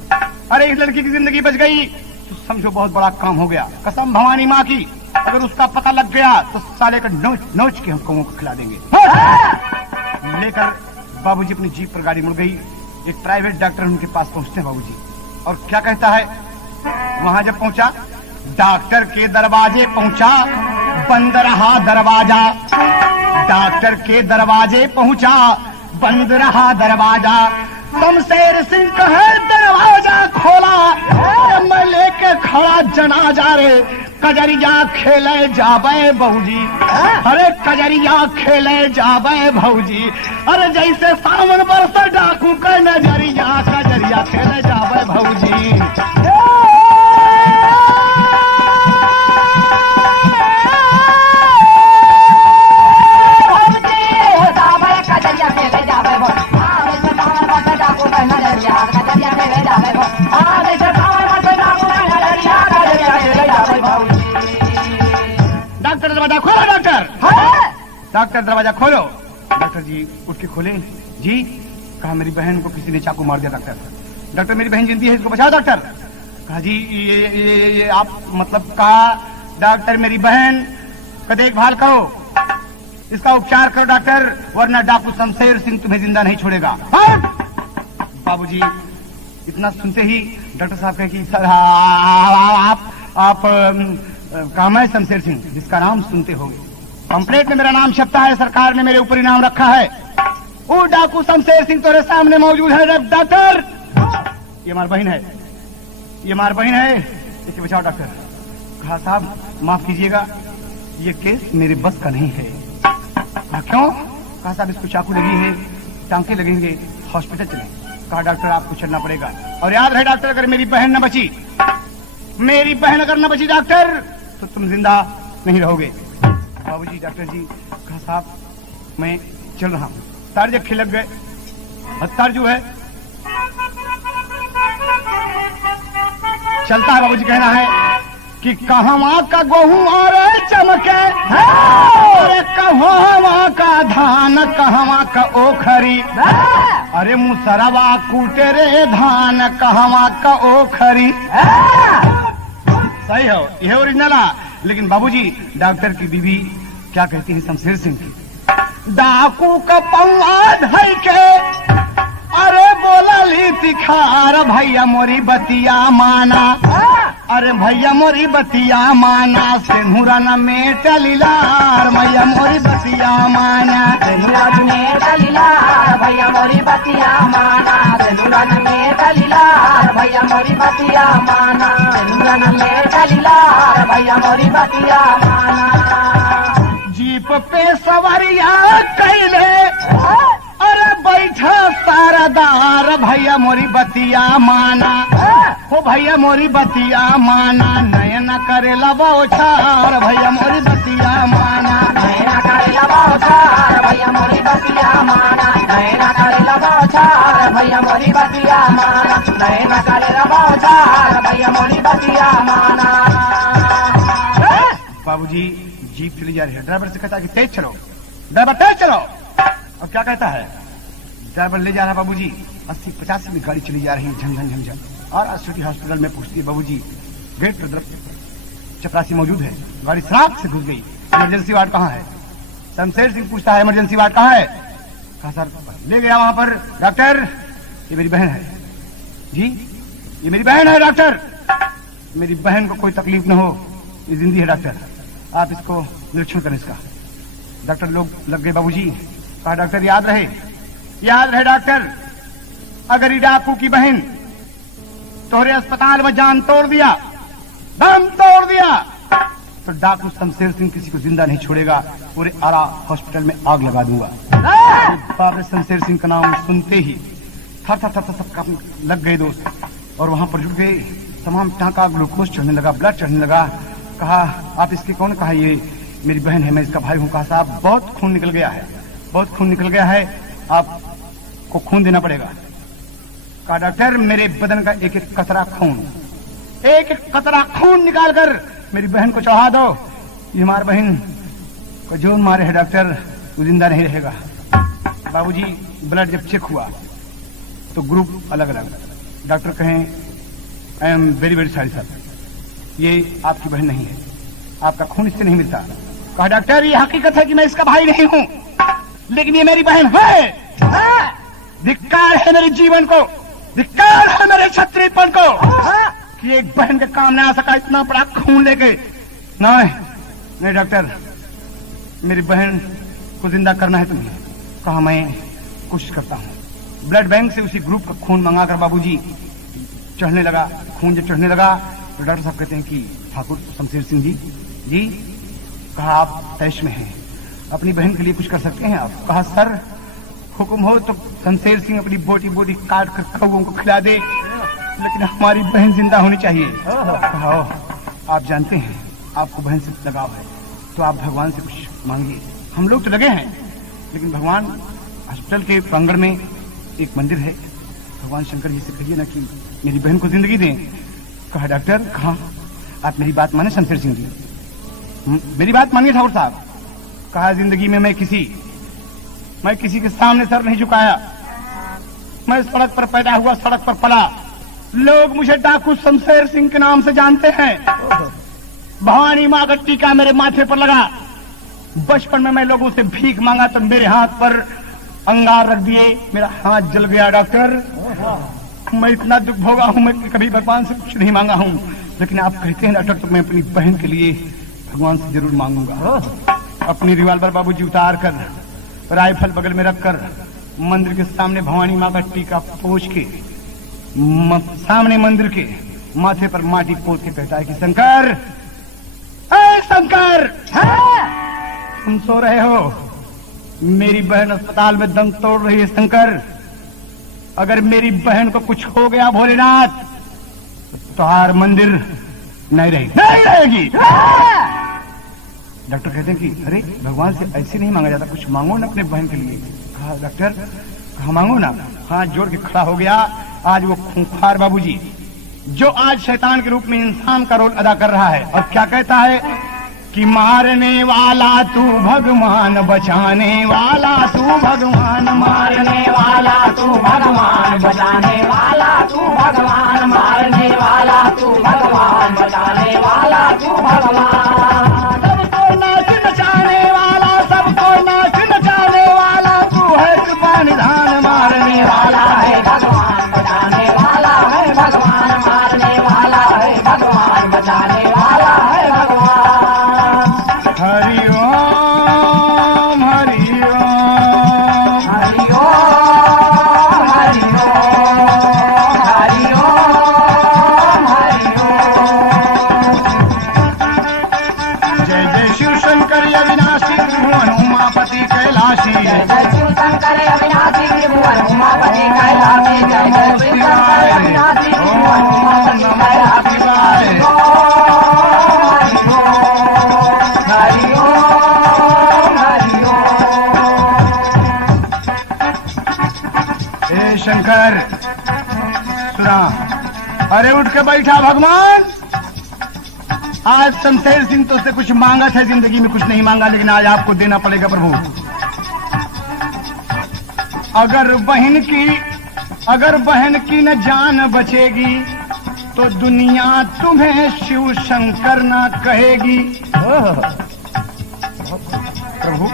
अरे इस लड़की की जिंदगी बच गई तो समझो बहुत बड़ा काम हो गया। कसम भवानी माँ की, अगर उसका पता लग गया तो साले का नोच के हम कौओं को खिला देंगे। लेकर बाबूजी अपनी जीप पर गाड़ी मुड़ गई। एक प्राइवेट डॉक्टर उनके पास पहुंचते हैं बाबूजी, और क्या कहता है? वहां जब पहुंचा, डॉक्टर के दरवाजे पहुंचा, बंद रहा दरवाजा। डॉक्टर के दरवाजे पहुंचा, बंद रहा दरवाजा। शमशेर सिंह कहे दरवाजा खोला, मैं लेके खड़ा जनाजा रे। कजरिया खेले जाबे बहूजी, अरे कजरिया खेले जाबे भौजी, अरे जैसे सावन बरस डाकू के नजरिया, कजरिया खेले जाबे भौजी। डॉक्टर दरवाजा खोलो, डॉक्टर डॉक्टर दरवाजा खोलो। डॉक्टर जी उठ के खोले। जी कहा मेरी बहन को किसी ने चाकू मार दिया। डॉक्टर डॉक्टर मेरी बहन जिंदी है, इसको बचाओ। डॉक्टर कहा जी ये आप मतलब कहा डॉक्टर मेरी बहन का देखभाल करो, इसका उपचार करो डॉक्टर, वरना डाकू शमशेर सिंह तुम्हें जिंदा नहीं छोड़ेगा। बाबूजी इतना सुनते ही डॉक्टर साहब कहे कि सर आप काम है शमशेर सिंह, जिसका नाम सुनते होंगे। पंपलेट में मेरा नाम छपता है, सरकार ने मेरे ऊपर इनाम रखा है। वो डाकू शमशेर सिंह तुम्हारे सामने मौजूद है। डॉक्टर ये हमारी बहन है, ये हमारी बहन है, इसे बचाओ। डॉक्टर कहा साहब माफ कीजिएगा, ये केस मेरे बस का नहीं है। क्यों? कहा साहब इसको चाकू लगी है, टांके लगेंगे, हॉस्पिटल चले। कहा डॉक्टर आपको चलना पड़ेगा, और याद रहे डॉक्टर अगर मेरी बहन न बची, मेरी बहन अगर न बची डॉक्टर, तो तुम जिंदा नहीं रहोगे। बाबूजी डॉक्टर जी कहा साहब मैं चल रहा हूँ। तार जब खिलक गए, हत्तार जो है चलता है। बाबूजी कहना है कि कहवा का गेहूं और चमके, अरे कहवा का धान, कहवा का ओखरी, अरे मुसरवा कूटे रे धान, कहवा का ओखरी। सही हो, यह ओरिजिनल है। लेकिन बाबूजी डॉक्टर की बीवी क्या कहती है शमशेर सिंह की? डाकू का पौआ धई के, अरे बोला ली तिखार, भैया मोरी बतिया माना, अरे भैया मोरी बतिया माना, सिंधुरा न मेट लीलार, भैया मोरी बतिया माना, सिंधुरा न मेट लीलार, भैया मोरी बतिया माना, सिंधुरा न मेट लीलार, भैया मोरी बतिया माना, सिंधुरा न मेट लीलार, भैया मोरी बतिया माना। जीप पे सवारिया कैले, अरे बैठा सारादार, भैया मोरी बतिया माना, हो भैया मोरी बतिया माना, नयन करे लबोछार, भैया मोरी बतिया माना, नयन करे लबोछार, भैया मोरी बतिया माना, नयन करे लबोछार, भैया मोरी बतिया माना, नयन करे लबोछार, भैया मोरी बतिया माना। बाबूजी जीप चली जा रही है। ड्राइवर से कहता है कि तेज चलो, ड्राइवर तेज चलो। और क्या कहता है? ड्राइवर ले जा रहा है बाबूजी, 80-85 में गाड़ी चली जा रही है, झंझन झंझन। और सिटी हॉस्पिटल में पूछती है बाबूजी, गेट पर चपरासी मौजूद है, गाड़ी सड़क से घुस गई, इमरजेंसी वार्ड कहाँ है? शमशेर सिंह पूछता है इमरजेंसी वार्ड कहाँ है? कहा सर ले गया वहां पर। डॉक्टर ये मेरी बहन है। जी ये मेरी बहन है डॉक्टर, मेरी बहन को कोई तकलीफ न हो, ये जिंदी है डॉक्टर, आप इसको निरीक्षण करें इसका। डॉक्टर लोग लग गए बाबूजी। कहा डॉक्टर याद रहे डॉक्टर, अगर ये डाकू की बहन तोहरे अस्पताल में जान तोड़ दिया, दम तोड़ दिया, तो डाकू शमशेर सिंह किसी को जिंदा नहीं छोड़ेगा, पूरे आरा हॉस्पिटल में आग लगा दूंगा। बाबा शमशेर सिंह का नाम सुनते ही थर थर थर सब लग गए दोस्त, और वहां पर जुट गए। तमाम टांका, ग्लूकोज चढ़ने लगा, ब्लड चढ़ने लगा। कहा आप इसकी कौन? कहा ये मेरी बहन है, मैं इसका भाई हूँ। कहा साहब बहुत खून निकल गया है, बहुत खून निकल गया है, आपको खून देना पड़ेगा। कहा डॉक्टर मेरे बदन का एक एक कतरा खून, एक एक कतरा खून निकाल कर मेरी बहन को चढ़ा दो। ये हमारी बहन को जो मारे है डॉक्टर वो जिंदा नहीं रहेगा। बाबूजी ब्लड जब चेक हुआ तो ग्रुप अलग अलग। डॉक्टर कहें I am very very sorry sir, ये आपकी बहन नहीं है, आपका खून इससे नहीं मिलता। कहा डॉक्टर ये हकीकत है कि मैं इसका भाई नहीं हूं, लेकिन ये मेरी बहन है। धिक्कार है मेरे जीवन को, धिक्कार है मेरे क्षत्रियपन को कि एक बहन के काम नहीं आ सका इतना बड़ा खून लेके। नहीं डॉक्टर, मेरी बहन को जिंदा करना है तुम्हें। कहा मैं कोशिश करता हूं। ब्लड बैंक से उसी ग्रुप का खून मंगाकर बाबूजी चढ़ने लगा। खून जब चढ़ने लगा तो डॉक्टर साहब कहते हैं कि ठाकुर शमशेर सिंह जी, कहा आप तैश में हैं, अपनी बहन के लिए कुछ कर सकते हैं आप? कहा सर हुक्म हो तो शमशेर सिंह अपनी बोटी बोटी काट कर कौओं को खिला दे, लेकिन हमारी बहन जिंदा होनी चाहिए। कहा आप जानते हैं आपको बहन से लगाव है तो आप भगवान से कुछ मांगिए। हम लोग तो लगे हैं, लेकिन भगवान हॉस्पिटल के प्रांगण में एक मंदिर है, भगवान शंकर जी से कहिए ना कि मेरी बहन को जिंदगी दें। कहा डॉक्टर कहाँ, आप मेरी बात माने शमशेर सिंह जी, मेरी बात मानिए ठाकुर साहब। कहा जिंदगी में मैं किसी के सामने सर नहीं झुकाया, मैं सड़क पर पैदा हुआ, सड़क पर पला, लोग मुझे डाकू शमशेर सिंह के नाम से जानते हैं। भवानी माँ का टीका मेरे माथे पर लगा, बचपन में मैं लोगों से भीख मांगा तो मेरे हाथ पर अंगार रख दिए, मेरा हाथ जल गया। डॉक्टर मैं इतना दुख भोगा हूं, मैं कभी भगवान से कुछ नहीं मांगा हूं, लेकिन आप कहते हैं डॉक्टर तो मैं अपनी बहन के लिए भगवान से जरूर मांगूंगा। अपनी रिवाल्वर बाबूजी उतार कर, राइफल बगल में रखकर, मंदिर के सामने भवानी माँ का टीका पोंछ के, सामने मंदिर के माथे पर माटी पोत के कहता है कि शंकर, शंकर तुम सो रहे हो, मेरी बहन अस्पताल में दम तोड़ रही है। शंकर अगर मेरी बहन को कुछ हो गया भोलेनाथ तो हर मंदिर नहीं रहेगी। डॉक्टर कहते हैं कि अरे भगवान से ऐसे नहीं मांगा जाता, कुछ मांगो ना अपने बहन के लिए। कहा डॉक्टर कहा मांगो ना। हाथ जोड़ के खड़ा हो गया। आज वो खूंखार बाबूजी जो आज शैतान के रूप में इंसान का रोल अदा कर रहा है, और क्या कहता है कि मारने वाला तू भगवान, बचाने वाला तू भगवान, मारने वाला तू भगवान, बचाने वाला तू भगवान, मारने वाला तू भगवान, बचाने वाला तू भगवान। सबको नाच नचाने वाला, सबको नाच नचाने वाला तू है कृपा निधान, मारने वाला है भगवान, बचाने वाला है भगवान, मारने वाला है भगवान, बचाने वाला है भगवान। हरि ओम हरि ओम हरि ओम हरि ओम हरि ओम हरि ओम। जय जय शिव शंकर अविनाशी त्रिभुवन उमापति कैलाशी, जय जय शिव शंकर अविनाशी त्रिभुवन उमापति कैलाशी, जय जय शिव शंकर अविनाशी त्रिभुवन उमापति कैलाशी। हरि ओम हरि ओम। हे शंकर सुना, अरे उठ के बैठा भगवान। आज शमशेर सिंह तो उससे कुछ मांगा था, जिंदगी में कुछ नहीं मांगा, लेकिन आज आपको देना पड़ेगा प्रभु। अगर बहन की न जान बचेगी तो दुनिया तुम्हें शिव शंकर न कहेगी। प्रभु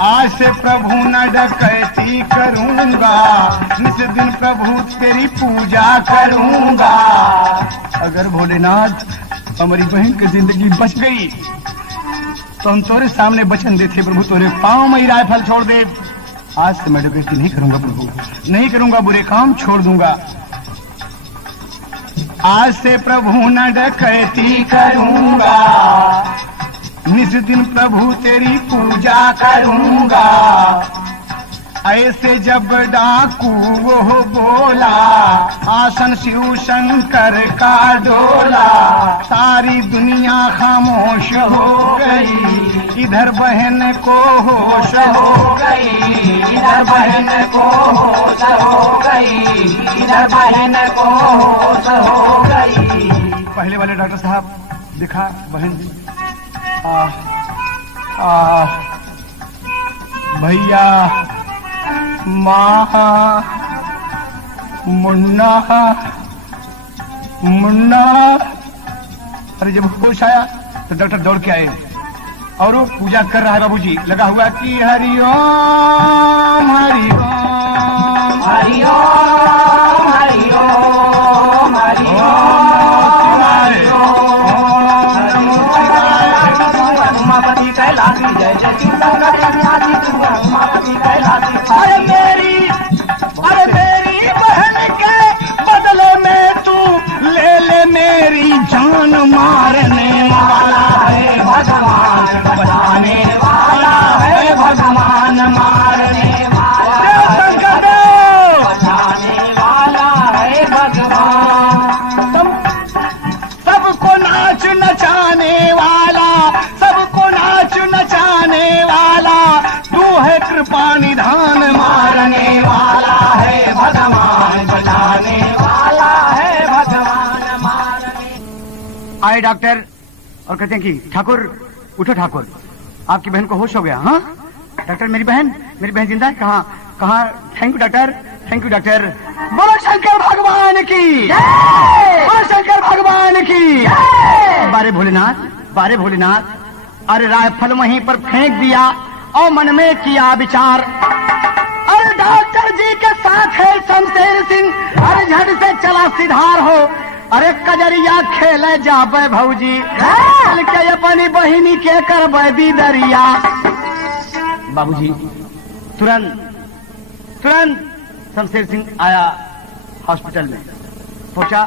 आज से प्रभु न डकैती करूंगा, निस दिन प्रभु तेरी पूजा करूंगा। अगर भोलेनाथ हमारी बहन की जिंदगी बच गई तो हम तोरे सामने वचन देते प्रभु, तोरे पांव में ही राइफल छोड़ दे। आज से मैं डकैती नहीं करूंगा प्रभु, नहीं करूंगा, बुरे काम छोड़ दूंगा। आज से प्रभु न डकैती करूंगा, निस दिन प्रभु तेरी पूजा करूंगा। ऐसे जब डाकू वो बोला, आसन शिव शंकर का डोला, सारी दुनिया खामोश हो गई, इधर बहन को होश हो गई, इधर बहन को होश हो गई, इधर बहन को होश हो गई। पहले वाले डॉक्टर साहब दिखा बहन, भैया माँ मुन्ना मुन्ना। अरे जब होश आया तो डॉक्टर दौड़ के आए और वो पूजा कर रहा है बाबूजी, लगा हुआ कि हरि ओम हरि ओम हरि ओम हरि ओम हरि उमापति कैलाशी, जय जय शिव शंकर अविनाशी त्रिभुवन उमापति कैलाशी। अरे मेरी बहन के बदले में तू ले ले मेरी जान मारने वाला है भगवान, बचाने वाला है भगवान, मारने वाला है भगवान, बचाने वाला है भगवान। सबको नाच नचाने वाला, सबको नाच नचाने वाला तू है कृपा निधान, मारने वाला है भगवान, बचाने वाला है भगवान, मारने। आए डॉक्टर और कहते हैं कि ठाकुर उठो ठाकुर, आपकी बहन को होश हो गया। हाँ डॉक्टर, मेरी बहन जिंदा है? कहाँ कहाँ? Thank you doctor, thank you doctor. बोलो शंकर भगवान की, बोलो शंकर भगवान की। बारे भोलेनाथ, बारे भोलेनाथ। अरे रायफल वहीं पर फेंक दिया और मन में किया विचार, अरे डॉक्टर जी के साथ है शमशेर सिंह, अरे झट से चला सिधार हो, अरे कजरिया खेले जाबे भौजी, चल के अपनी बहिनी के करबे दीदरिया। बाबूजी तुरंत तुरंत शमशेर सिंह आया हॉस्पिटल में, पूछा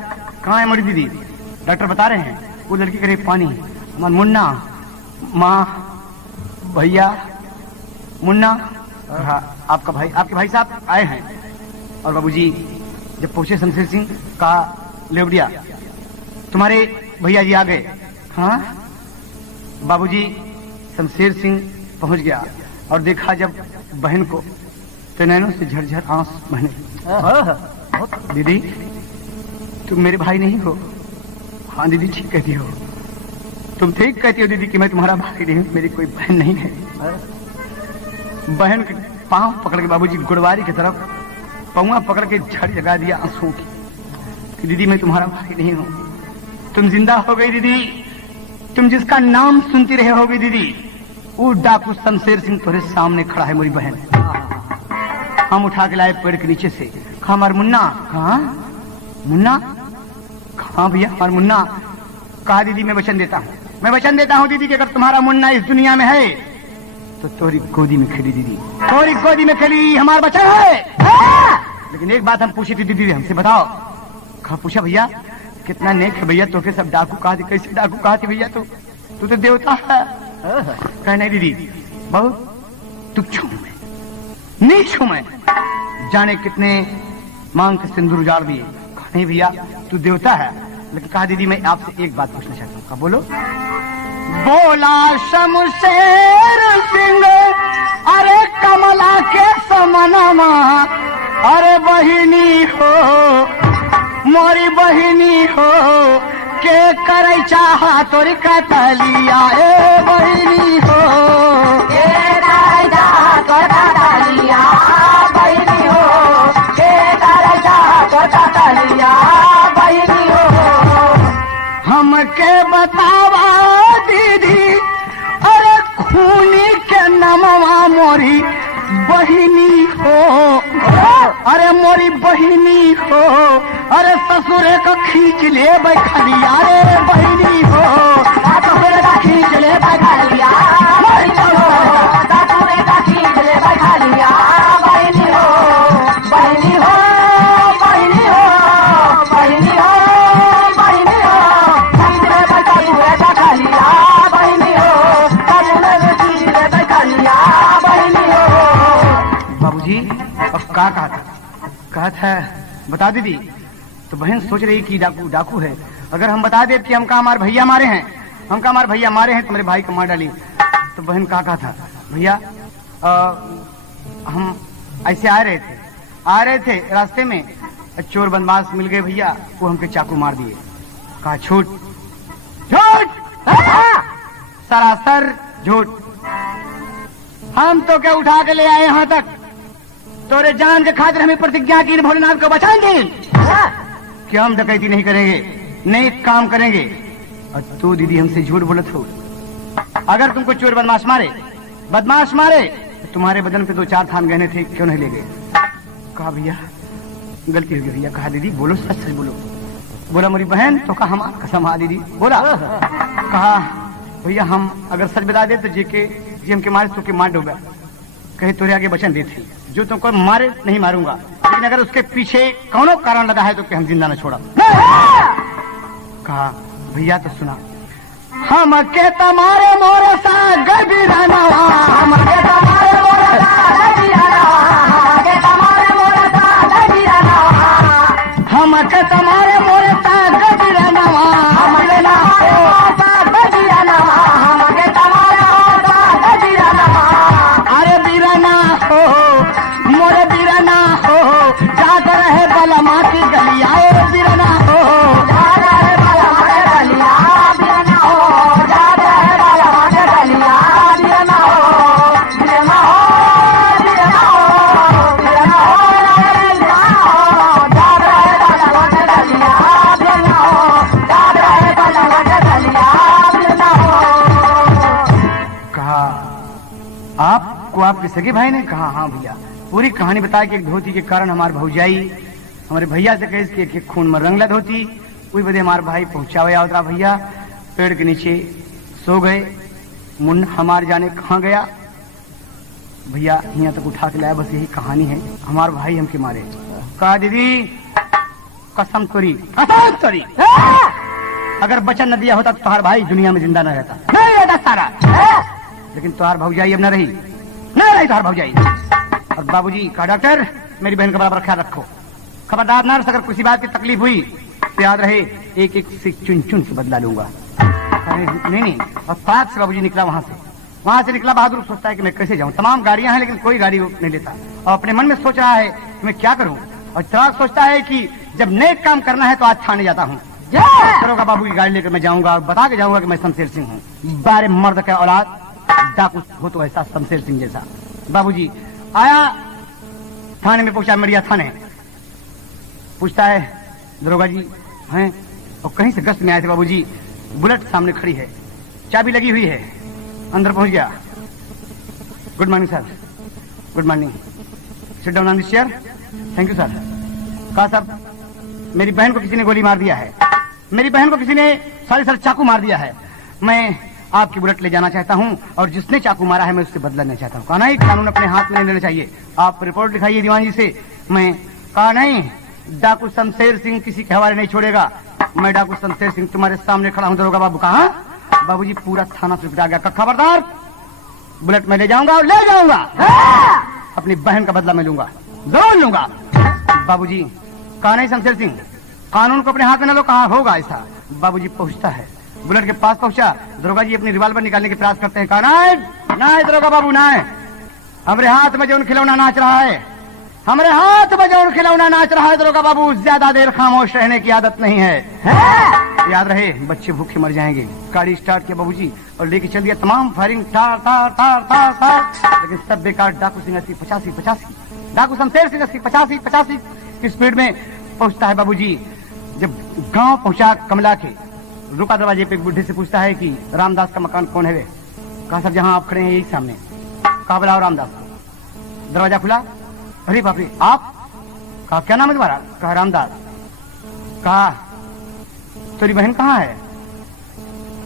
कहाँ है मोरी दीदी? डॉक्टर बता रहे हैं वो लड़की करे पानी, हमारा मुन्ना, माँ, भैया, मुन्ना, हाँ आपका भाई, आपके भाई साहब आए हैं। और बाबूजी जब पहुंचे शमशेर सिंह का लेवड़िया, तुम्हारे भैया जी आ गए। हाँ बाबूजी शमशेर सिंह पहुंच गया और देखा जब बहन को तो नैनों से झरझर आंसू बहने। दीदी तुम मेरे भाई नहीं हो? हाँ दीदी ठीक कहती हो, तुम ठीक कहती हो दीदी कि मैं तुम्हारा भाई नहीं, मेरी कोई बहन नहीं है। बहन के पांव पकड़ के बाबूजी गुड़वारी की तरफ पौवा पकड़ के झड़ी लगा दिया आंसू की कि दीदी मैं तुम्हारा भाई नहीं हूँ, तुम जिंदा हो गई दीदी, तुम जिसका नाम सुनती रहे होगी दीदी, वो डाकू शमशेर सिंह तुम्हारे सामने खड़ा है मेरी बहन। हम उठा के लाए पेड़ के नीचे से, कहा हमार मुन्ना? कहाँ मुन्ना? कहाँ भैया हमार मुन्ना? कहा दीदी मैं वचन देता हूँ, मैं वचन देता हूँ दीदी कि अगर तुम्हारा मुन्ना इस दुनिया में है तो तोरी गोदी में खेली दीदी, तोरी गोदी में खेली, हमारा बच्चा है। लेकिन एक बात हम पूछी थी दीदी हमसे, बताओ। कहा पूछा भैया कितना नेक है भैया, तो के सब डाकू कहा थी, कैसे डाकू कहा थी भैया? तू तो देवता है। कहा नहीं दीदी बहुत तुच्छ हूं मैं, नीच हूं मैं, जाने कितने मांग के सिंदूर उजाड़ दिए। कहा नहीं भैया तू देवता है। लेकिन कहा दीदी मैं आपसे एक बात पूछना चाहता हूँ। कहा बोलो। बोला शमशेर सिंह अरे कमला के समनमा, अरे बहिनी हो मोरी बहिनी हो, के करे चाहा तोरी कतलिया, ए बहिनी हो के करे चाहा तोरी कतलिया, बहिनी हो के करे चाहा तोरी कतलिया, बहिनी हो। हमके बतावा दीदी अरे खूनी के नमवा मोरी बहिनी हो, अरे मोरी बहिनी हो, अरे ससुरे को खींच ले बैठलिया, रे बहिनी हो ससुरे का खींच ले बैठलिया, ससुरे का खींच ले बैठलिया, बहिनी हो बहिनी हो बहिनी हो बहिनी हो बहिनी हो, ससुरे बैठलिया बैठलिया, बहिनी हो ससुरे को खींच ले बैठलिया, बहिनी हो। बाबूजी अब क्या कहा था बता दीदी। तो बहन सोच रही कि डाकू डाकू है, अगर हम बता देते कि हमका हमारे भैया मारे हैं, हमका हमारे भैया मारे हैं तो मेरे भाई को मार डाली। तो बहन कहा था भैया हम ऐसे आ रहे थे रास्ते में चोर बदमाश मिल गए भैया, वो हमके चाकू मार दिए। कहा झूठ झूठ सरासर झूठ, हम तो क्या उठा के ले आए यहाँ तक, तोरे जान के खातिर हमें प्रतिज्ञा की भोलेनाथ को बचाएंगे कि हम डकैती नहीं करेंगे, नए काम करेंगे। और तू दीदी हमसे झूठ बोलत हो, अगर तुमको चोर बदमाश मारे तो तुम्हारे बदन पे 2-4 थान गहने थे, क्यों नहीं ले गए? कहा भैया गलती हो गई भैया। कहा दीदी बोलो सच सच बोलो। बोला मेरी बहन तो कहा हमारा कसम। हाँ दीदी बोला। कहा भैया हम अगर सच बता दे तो जी हमके मारे तो के मार डूबा, कहे तोरे आगे वचन देते जो तुमको मारे नहीं मारूंगा, लेकिन अगर उसके पीछे कौनो कारण लगा है तो हम जिंदा न छोड़ा। कहा भैया तो सुना, हम के तमारे मोरे सा गबिरनवा, हम के तमारे मोरे सा गबिरनवा, के तमारे मोरे सा गबिरनवा, हम के तमारे मोरे सा गबिरनवा, हम के तमारे मोरे सा गबिरनवा, हम के तमारे मोरे सा गबिरनवा। अरे बिरना हो मोरे बिरना हो, जाग रहे बलमा की गलिया, ए बिरना हो जाग रहे बलमा की गलिया, बिरना हो जाग रहे बलमा की गलिया, बिरना हो बिरना हो बिरना हो बिरना हो बिरना हो, जाग रहे बलमा की गलिया, बिरना हो जाग रहे बलमा की गलिया, बिरना हो। कहा आपको आपके सगे भाई ने? कहा हाँ भैया। पूरी कहानी बताया कि एक धोती के कारण हमारे भौजाई हमारे भैया से कहे कि खून में रंगला धोती, वही बदे हमारे भाई पहुंचावे आवतरा भैया पेड़ के नीचे सो गए। मुन्ना हमारे जाने कहाँ गया भैया, यहाँ तक उठा के लाया, बस यही कहानी है। हमारे भाई हमके मारे। कहा दीदी कसम तोरी कसम तोरी, अगर बचन न दिया होता तो तुम्हारा भाई दुनिया में जिंदा न रहता, नहीं रहता सारा। लेकिन तुम्हार भौजाई अब न रही, न रही तुम्हार भौजाई। और बाबूजी कहा डॉक्टर मेरी बहन का बराबर ख्याल रखो, खबरदार ना, अगर किसी बात की तकलीफ हुई तो याद रहे एक एक से चुन चुन से बदला लूंगा। नहीं। और पाक से बाबूजी निकला, वहां से निकला। बहादुर सोचता है कि मैं कैसे जाऊं, तमाम गाड़ियां हैं लेकिन कोई गाड़ी नहीं लेता, और अपने मन में सोच रहा है कि मैं क्या करूं। और चराग सोचता है कि जब नेक काम करना है तो आज थाने जाता हूँ, करोगा बाबू की गाड़ी लेकर मैं जाऊंगा और बता के जाऊंगा कि मैं शमशेर सिंह हूँ। बारे मर्द का औलाद डाकू हो तो ऐसा शमशेर सिंह जैसा। बाबूजी आया, थाने में पहुंचा, मरिया थाने। पूछता है दरोगा जी हैं, और कहीं से गश्त में आए थे बाबूजी। बुलेट सामने खड़ी है, चाबी लगी हुई है, अंदर पहुंच गया। Good morning sir, good morning, sit down on this chair, thank you sir. कहा साहब मेरी बहन को किसी ने गोली मार दिया है, मेरी बहन को किसी ने सारी चाकू मार दिया है, मैं आपकी बुलेट ले जाना चाहता हूं और जिसने चाकू मारा है मैं उससे बदला लेना चाहता हूं। कहा नहीं, कानून अपने हाथ में नहीं लेना चाहिए, आप रिपोर्ट लिखाइए दीवान जी से। मैं कहा नहीं, डाकू शमशेर सिंह किसी के हवाले नहीं छोड़ेगा, मैं डाकू शमशेर सिंह तुम्हारे सामने खड़ा हूं दरोगा बाबू। कहा बाबूजी पूरा थाना से आ गया, खबरदार बुलेट में ले जाऊंगा और ले जाऊंगा, अपनी बहन का बदला मैं लूंगा, जरूर लूंगा। बाबूजी कहा नहीं शमशेर सिंह, कानून को अपने हाथ में न लो। कहा होगा ऐसा। बाबूजी पहुंचता है, बुलेट के पास पहुंचा, दरोगा जी अपनी रिवाल्वर निकालने के प्रयास करते हैं। कहा ना दरोगा बाबू ना, हमारे हाथ में जो खिलौना नाच रहा है, हमारे हाथ में जो खिलौना नाच रहा है दरोगा बाबू, ज्यादा देर खामोश रहने की आदत नहीं है। याद रहे बच्चे भूखे मर जाएंगे। गाड़ी स्टार्ट किया बाबूजी और लेके चल दिया, तमाम फायरिंग टार टार टार टार टार, लेकिन सब बेकार। डाकू सिंह 80-85, डाकू शमशेर सिंह 80-85 की स्पीड में पहुंचता है बाबूजी। जब गांव पहुंचा कमला के, रुका दरवाजे पे, एक बुढ़े से पूछता है कि रामदास का मकान कौन है वे? कहा सर जहां आप खड़े हैं यही सामने। कहा बुलाओ रामदास को। दरवाजा खुला, अरे बाप रे आप? कहा क्या नाम है तुम्हारा? कहा रामदास। कहा तेरी बहन कहाँ है?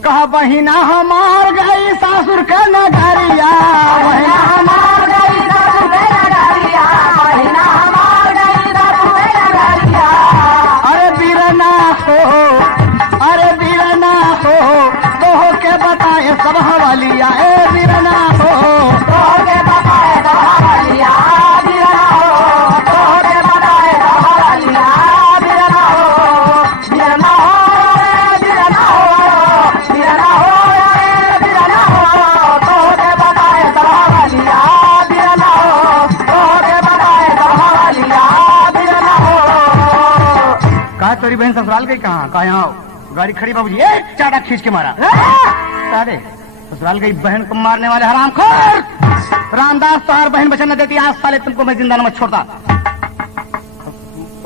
कहा बहिना हमार गई सासुर का नगरिया, बहिना हमार गई सासुर का नगरिया, बहिना हमार गई सासुर का नगरिया। अरे बीरना हो, अरे बीरना हो, तो के बताए सब हवालिया, ए बीरना हो, तो के बताए सब हवालिया, बीरना हो, तो के बताए सब हवालिया, बीरना हो, बीरना हो, बीरना हो, बीरना हो, बीरना हो, तो के बताए सब हवालिया, बीरना हो, तो के बताए सब हवालिया, बीरना हो। कहा तेरी बहन ससुराल गई? कहाँ? कहा यहाँ गाड़ी खड़ी बाबूजी, एक चाटा खींच के मारा। सारे ससुराल गई बहन को मारने वाले हरामखोर, रामदास तो हर बहन बचन न देती, आज साले तुमको मैं जिंदा न मत छोड़ता।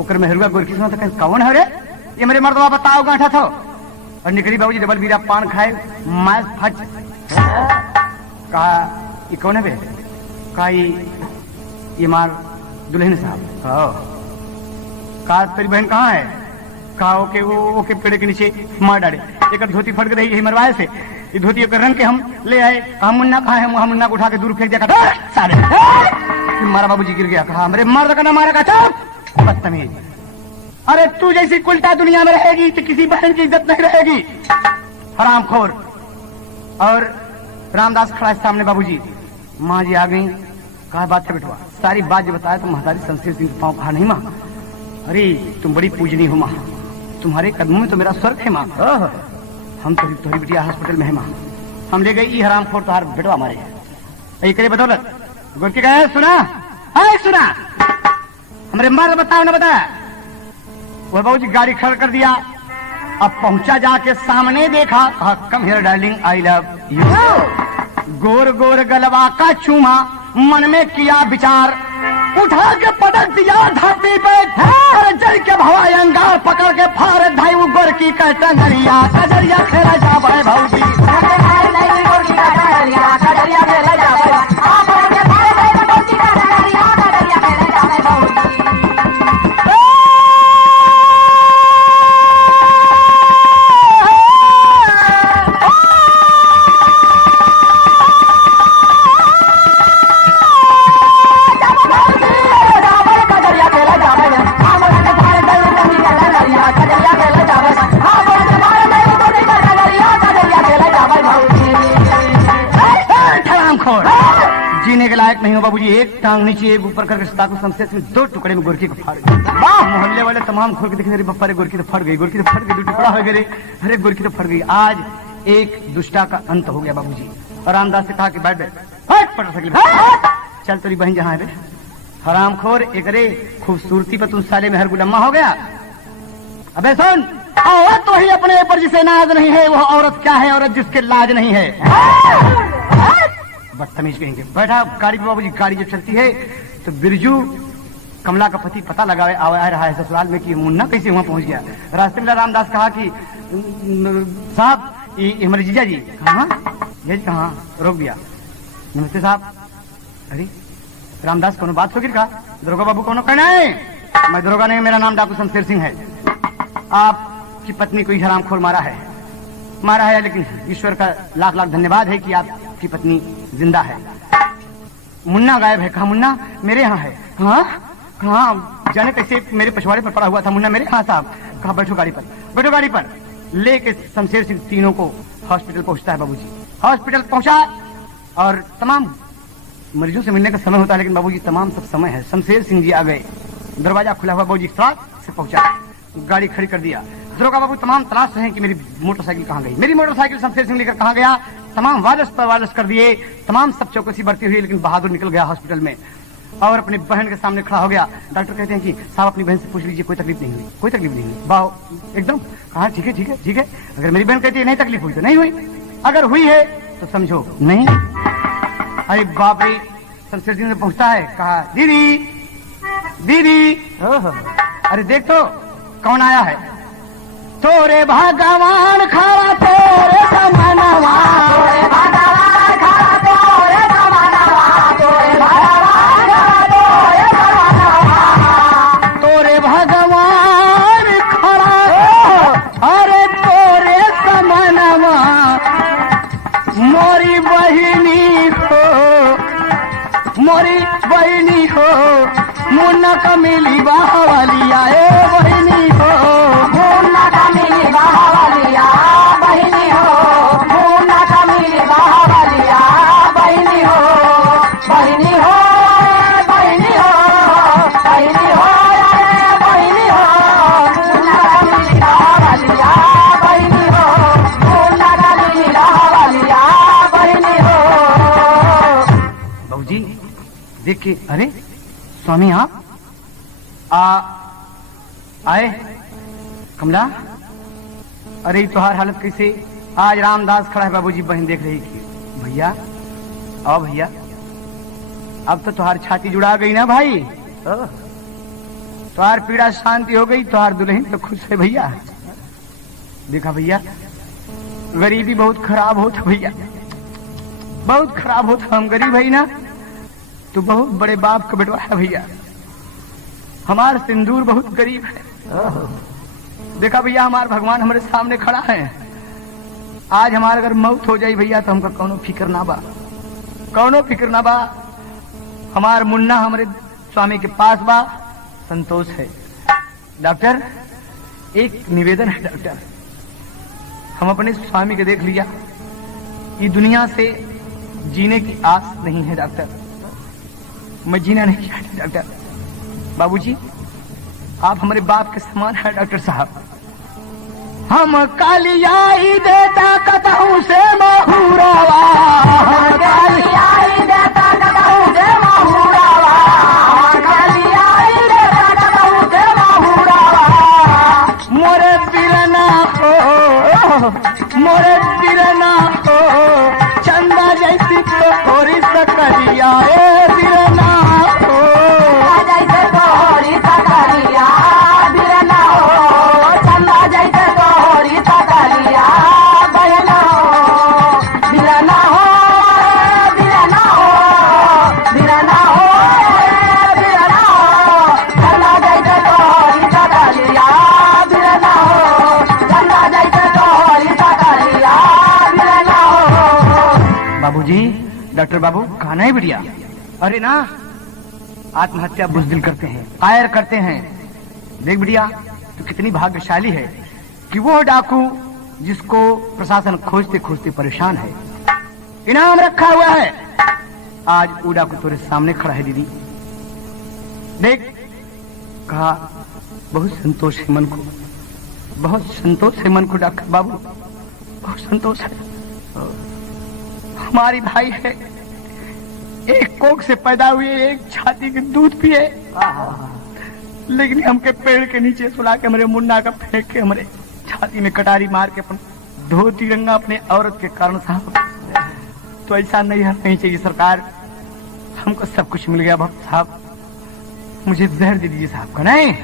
ओकर में हरुआ गोरकी सुना था, कौन है रे? ये मेरे मर्दवा बताओ गांठा था। और निकली बाबूजी डबल बीरा पान खाए, माय फच। कहा ये कौन है बे? कहा ये मार दुल्हन साहब। कहा तेरी बहन कहाँ है? कहा ओके पेड़ के नीचे मार डाले, एक धोती फट रही है मरवाए से, ये धोती रंग के हम ले आए। कहा मुन्ना कहाँ है? वहां मुन्ना को उठा के दूर फेंक दिया। सारे मारा बाबूजी गिर गया। कहा मेरे मर्द का ना मारा। कहा बदतमीज, अरे तू जैसी उल्टा दुनिया में रहेगी तो किसी बहन की इज्जत नहीं रहेगी, हरामखोर। और रामदास खड़ा है सामने। बाबूजी, माँ जी आ गई। कहा बात है बेटवा? सारी बात जो बताया तो महतारी शमशेर सिंह पाँव कहा नहीं माँ, अरे तुम बड़ी पूजनी हो माँ, तुम्हारे कदमों में तो मेरा स्वर्ग है माँ। हम तो तुम्हारी बिटिया हॉस्पिटल में है माँ, हम ले गए ई हरामखोर तुम्हार बेटवा हमारे करे बदौलत गोरकी का सुना है सुना हमारे मर्द बताओ ना बताया। वह बाबूजी गाड़ी खड़ा कर दिया। अब पहुंचा जाके सामने देखा, कहा come here darling I love you. गोर गोर गलवा का चूमा, मन में किया विचार, उठा के पटक दिया धरती पे, जल के भवाई अंगार पकड़ के फाड़ धाई वो गोरकी का टंगरिया। कजरिया खेला जावे भौजी, जीने के लायक नहीं हो बाबूजी। एक टांग नीचे एक ऊपर करके सताकू शमशेर सिंह 2 टुकड़े में गोरकी को फाड़ गई। मोहल्ले वाले तमाम खोल के देखे, अरे बप्पा रे गोरकी तो फट गई, गोरकी तो फट गई, 2 टुकड़ा हो गए, अरे गोरकी तो फट गई। आज एक दुष्टा का अंत हो गया बाबूजी। और रामदास से कहा कि बैठ चल तेरी बहन जहाँ है बे। हरामखोर एक रे खूबसूरती पर तुम साले में हर गुलम्मा हो गया। अबे सुन, औरत तो ही अपने ऊपर जिसे नाज नहीं है, वह औरत क्या है? औरत जिसके लाज नहीं है। बदतमीज कहेंगे। बैठा गाड़ी पे बाबूजी। गाड़ी जब चलती है तो बिरजू कमला का पति पता लगावे आ रहा है ससुराल में कि मुन्ना कैसे वहां पहुंच गया। रास्ते में रामदास कहा कि साहब ये हमारे जीजा जी। कहाँ? ये कहाँ? रोक दिया। नमस्ते साहब। अरे रामदास कोनो बात हो गिर का? दरोगा बाबू कोनो कहना है? मैं दरोगा नहीं, मेरा नाम डाकू शमशेर सिंह है। आपकी पत्नी को हरामखोर मारा है, लेकिन ईश्वर का लाख लाख धन्यवाद है कि आपकी पत्नी जिंदा है। मुन्ना गायब है। कहा मुन्ना मेरे यहाँ है। हाँ जाने कैसे मेरे पछवाड़े पर पड़ा हुआ था मुन्ना मेरे। हाँ साहब। कहा बैठो गाड़ी पर। लेके शमशेर सिंह तीनों को हॉस्पिटल पहुंचता है बाबूजी। हॉस्पिटल पहुंचा और तमाम मरीजों से मिलने का समय होता है, लेकिन बाबूजी तमाम सब समय है। शमशेर सिंह जी आ गए, दरवाजा खुला हुआ। बाबूजी से पहुंचा, गाड़ी खड़ी कर दिया। दरोगा बाबू तमाम तलाश रहे कि मेरी मोटरसाइकिल कहाँ गई। मेरी मोटरसाइकिल शमशेर सिंह लेकर कहाँ गया? तमाम वायरस कर दिए, तमाम सब चौकसी बढ़ती हुई, लेकिन बहादुर निकल गया हॉस्पिटल में और अपनी बहन के सामने खड़ा हो गया। डॉक्टर कहते हैं कि साहब अपनी बहन से पूछ लीजिए, कोई तकलीफ नहीं हुई। बाओ एकदम कहा ठीक है। अगर मेरी बहन कहती है नहीं तकलीफ हुई तो नहीं हुई, अगर हुई है तो समझो नहीं। अरे बाप रे, शमशेर सिंह से पहुंचता है। कहा दीदी। अरे देख तो कौन आया है? तोरे भगवान खड़ा तोरे समानवा, तोरे भगवान खड़ा तोरे समानवा, तोरे भगवान खड़ा तोरे समानवा, तोरे भगवान खड़ा अरे तोरे समानवा। मोरी बहिनी हो मुन्ना का मिली बाहवालिया। ए बहिनी हो मुन्ना का मिली बाहवालिया, बहिनी हो मुन्ना का मिली बाहवालिया, बहिनी हो बहिनी हो बहिनी हो बहिनी हो बहिनी हो मुन्ना का मिली बाहवालिया, बहिनी हो मुन्ना का मिली बाहवालिया, बहिनी हो। बाबूजी देख के, अरे स्वामी आप आए? कमला, अरे तुहार हालत कैसे? आज रामदास खड़ा है बाबूजी। बहन देख रही थी। भैया आओ भैया, अब तो तुहार छाती जुड़ा गई ना भाई, तुहार पीड़ा शांति हो गई, तुहार दुल्हन तो खुश है भैया। देखा भैया, गरीबी बहुत खराब होता भैया, बहुत खराब होता। हम गरीब है ना, तो बहुत बड़े बाप का बेटवा है भैया। हमारा सिंदूर बहुत गरीब है। देखा भैया, हमारे भगवान हमारे सामने खड़ा है। आज हमारे अगर मौत हो जाए भैया तो हमका कौनो फिक्र ना बा। हमार मुन्ना हमारे स्वामी के पास बा, संतोष है। डॉक्टर एक निवेदन है डॉक्टर, हम अपने स्वामी को देख लिया, ये दुनिया से जीने की आस नहीं है डॉक्टर, मैं जीना नहीं चाहता डॉक्टर। बाबूजी आप हमारे बाप के समान है डॉक्टर साहब। हम कालियाई देता कतहू से महुरावा, कालियाई देता कतहू से महुरावा, कालियाई देता कतहू से महुरावा। मोरे बिरना हो चंदा जैसी तो थोड़ी सकरिया बिरना हो, जैसे तोहरी सकरिया बिरना हो, चंदा जैसे तोहरी सकरिया बहना हो, बिरना हो, बिरना हो, बिरना हो, बिरना हो, चंदा जैसे तोहरी सकरिया बिरना हो, चंदा जैसे तोहरी सकरिया बिरना हो। बाबूजी डॉक्टर बाबू खाना ही बढ़िया। अरे ना आत्महत्या बुजदिल करते हैं, कायर करते हैं। देख बिटिया तो कितनी भाग्यशाली है कि वो डाकू जिसको प्रशासन खोजते खोजते परेशान है, इनाम रखा हुआ है, आज वो डाकू तेरे सामने खड़ा है। दीदी देख, कहा बहुत संतोष है मन को, बहुत संतोष है मन को डॉक्टर बाबू, बहुत संतोष है। हमारी भाई है, एक कोख से पैदा हुए, एक छाती के दूध पिए, लेकिन हमके पेड़ के नीचे सुला के हमारे मुन्ना का फेंक के हमारे छाती में कटारी मार के अपन धोती रंगा अपने औरत के कारण साहब। तो ऐसा नहीं चाहिए सरकार, हमको सब कुछ मिल गया भक्त साहब, मुझे जहर दे दीजिए साहब का। नहीं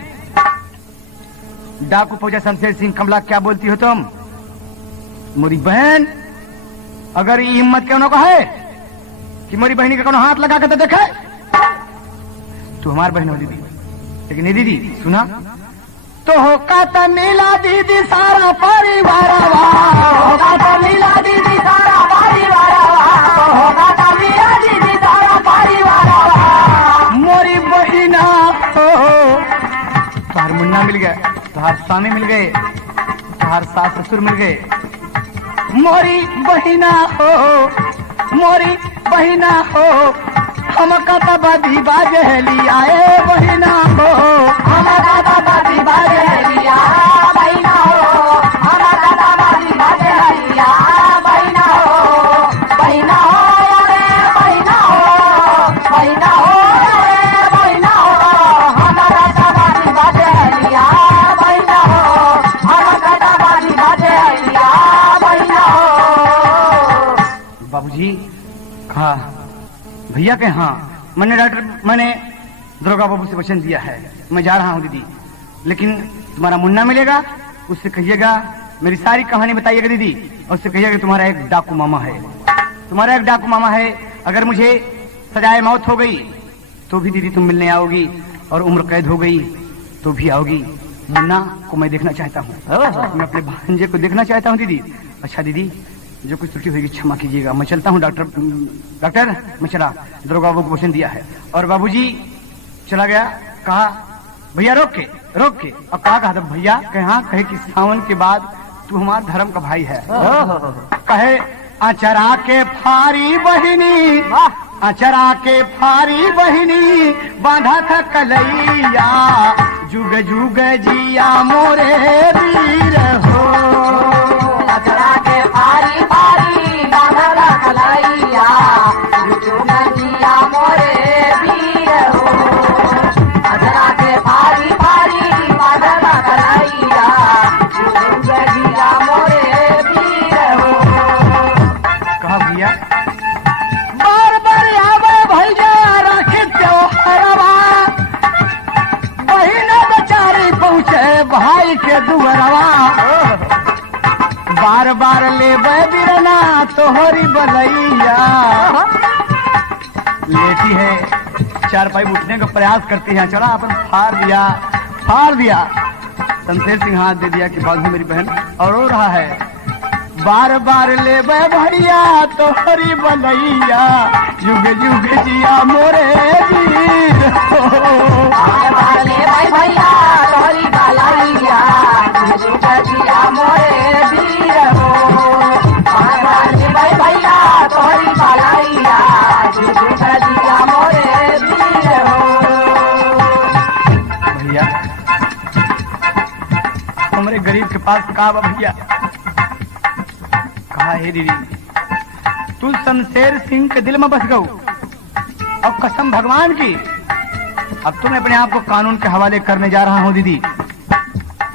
डाकू फौजा शमशेर सिंह कमला क्या बोलती हो तुम? मोरी बहन अगर ये हिम्मत क्यों न है कि मेरी बहनी का कोनो हाथ लगा के तो देखे, तू हमारी बहन हो दीदी। लेकिन ये दीदी सुना तो होका तो मिला दीदी सारा परिवार, होगा तो मिला दीदी सारा परिवार, होगा तो मिला दीदी सारा परिवार। मोरी बहिना हो, तुहार मुन्ना मिल गया, तुहार स्वामी मिल गए, तुहार सास ससुर मिल गए। मोरी बहिना हो, मोरी बहिना हो, हम का बदी बाजहली आए बहिना हो, हम का बदी बाजहलिया बहिना हो, हम का बदी बाजहलिया बहिना हो, बहिना हो रे बहिना हो, बहिना हो रे बहिना हो, हम का बदी बाजहलिया बहिना हो, हम का बदी बाजहलिया बहिना हो। बाबूजी कहा भैया के हाँ, मैंने दुर्गा बाबू से वचन दिया है, मैं जा रहा हूँ दीदी, लेकिन तुम्हारा मुन्ना मिलेगा, उससे कहिएगा मेरी सारी कहानी बताइएगा दीदी, और उससे कहिएगा कि तुम्हारा एक डाकू मामा है, तुम्हारा एक डाकू मामा है, अगर मुझे सजाए मौत हो गई तो भी दीदी तुम मिलने आओगी, और उम्र कैद हो गई तो भी आओगी। मुन्ना को मैं देखना चाहता हूँ, मैं अपने भांजे को देखना चाहता हूँ दीदी। अच्छा दीदी जो कुछ त्रुटि होगी क्षमा कीजिएगा, मैं चलता हूँ डॉक्टर मैं चला, दुर्गा बाबू को वचन दिया है। और बाबूजी चला गया, कहा भैया रोक के, और कहा था भैया कहे कि सावन के बाद तू हमारे धर्म का भाई है। कहे अचरा के फारी बहिनी, अचरा के फारी बहिनी, बांधा था कलैया, जुग जुग जिया मोरे वीर हो, अचरा के फारी फारी बांधला कलैया, जुग जिया मोरे वीर हो, अचरा के फारी फारी बांधला कलैया, जुग जिया मोरे वीर हो। कहा भैया बार बार आवे भैया राखी त्योहारवा, बहिना बेचारी पहुँचे भाई के दुअरवा, बार बार ले बिरना तोहरी बलैया। लेटी है चारपाई उठने का प्रयास करती है, चला अपन फाड़ दिया। शमशेर सिंह हाथ दे दिया कि बाजू मेरी बहन, और रो रहा है बार बार ले भैया तोहरी बनैया युग युग जिया मोरे वीर बार बार ले भैया तोहरी बलैया जुग जिया मोरे वीर हो बार बार ले भैया तोहरी बलैया जुग जिया मोरे वीर हो। भैया हमारे गरीब के पास कहा भैया, कहा है दीदी तू शमशेर सिंह के दिल में बस गऊ और कसम भगवान की अब तो मैं अपने आप को कानून के हवाले करने जा रहा हूँ दीदी,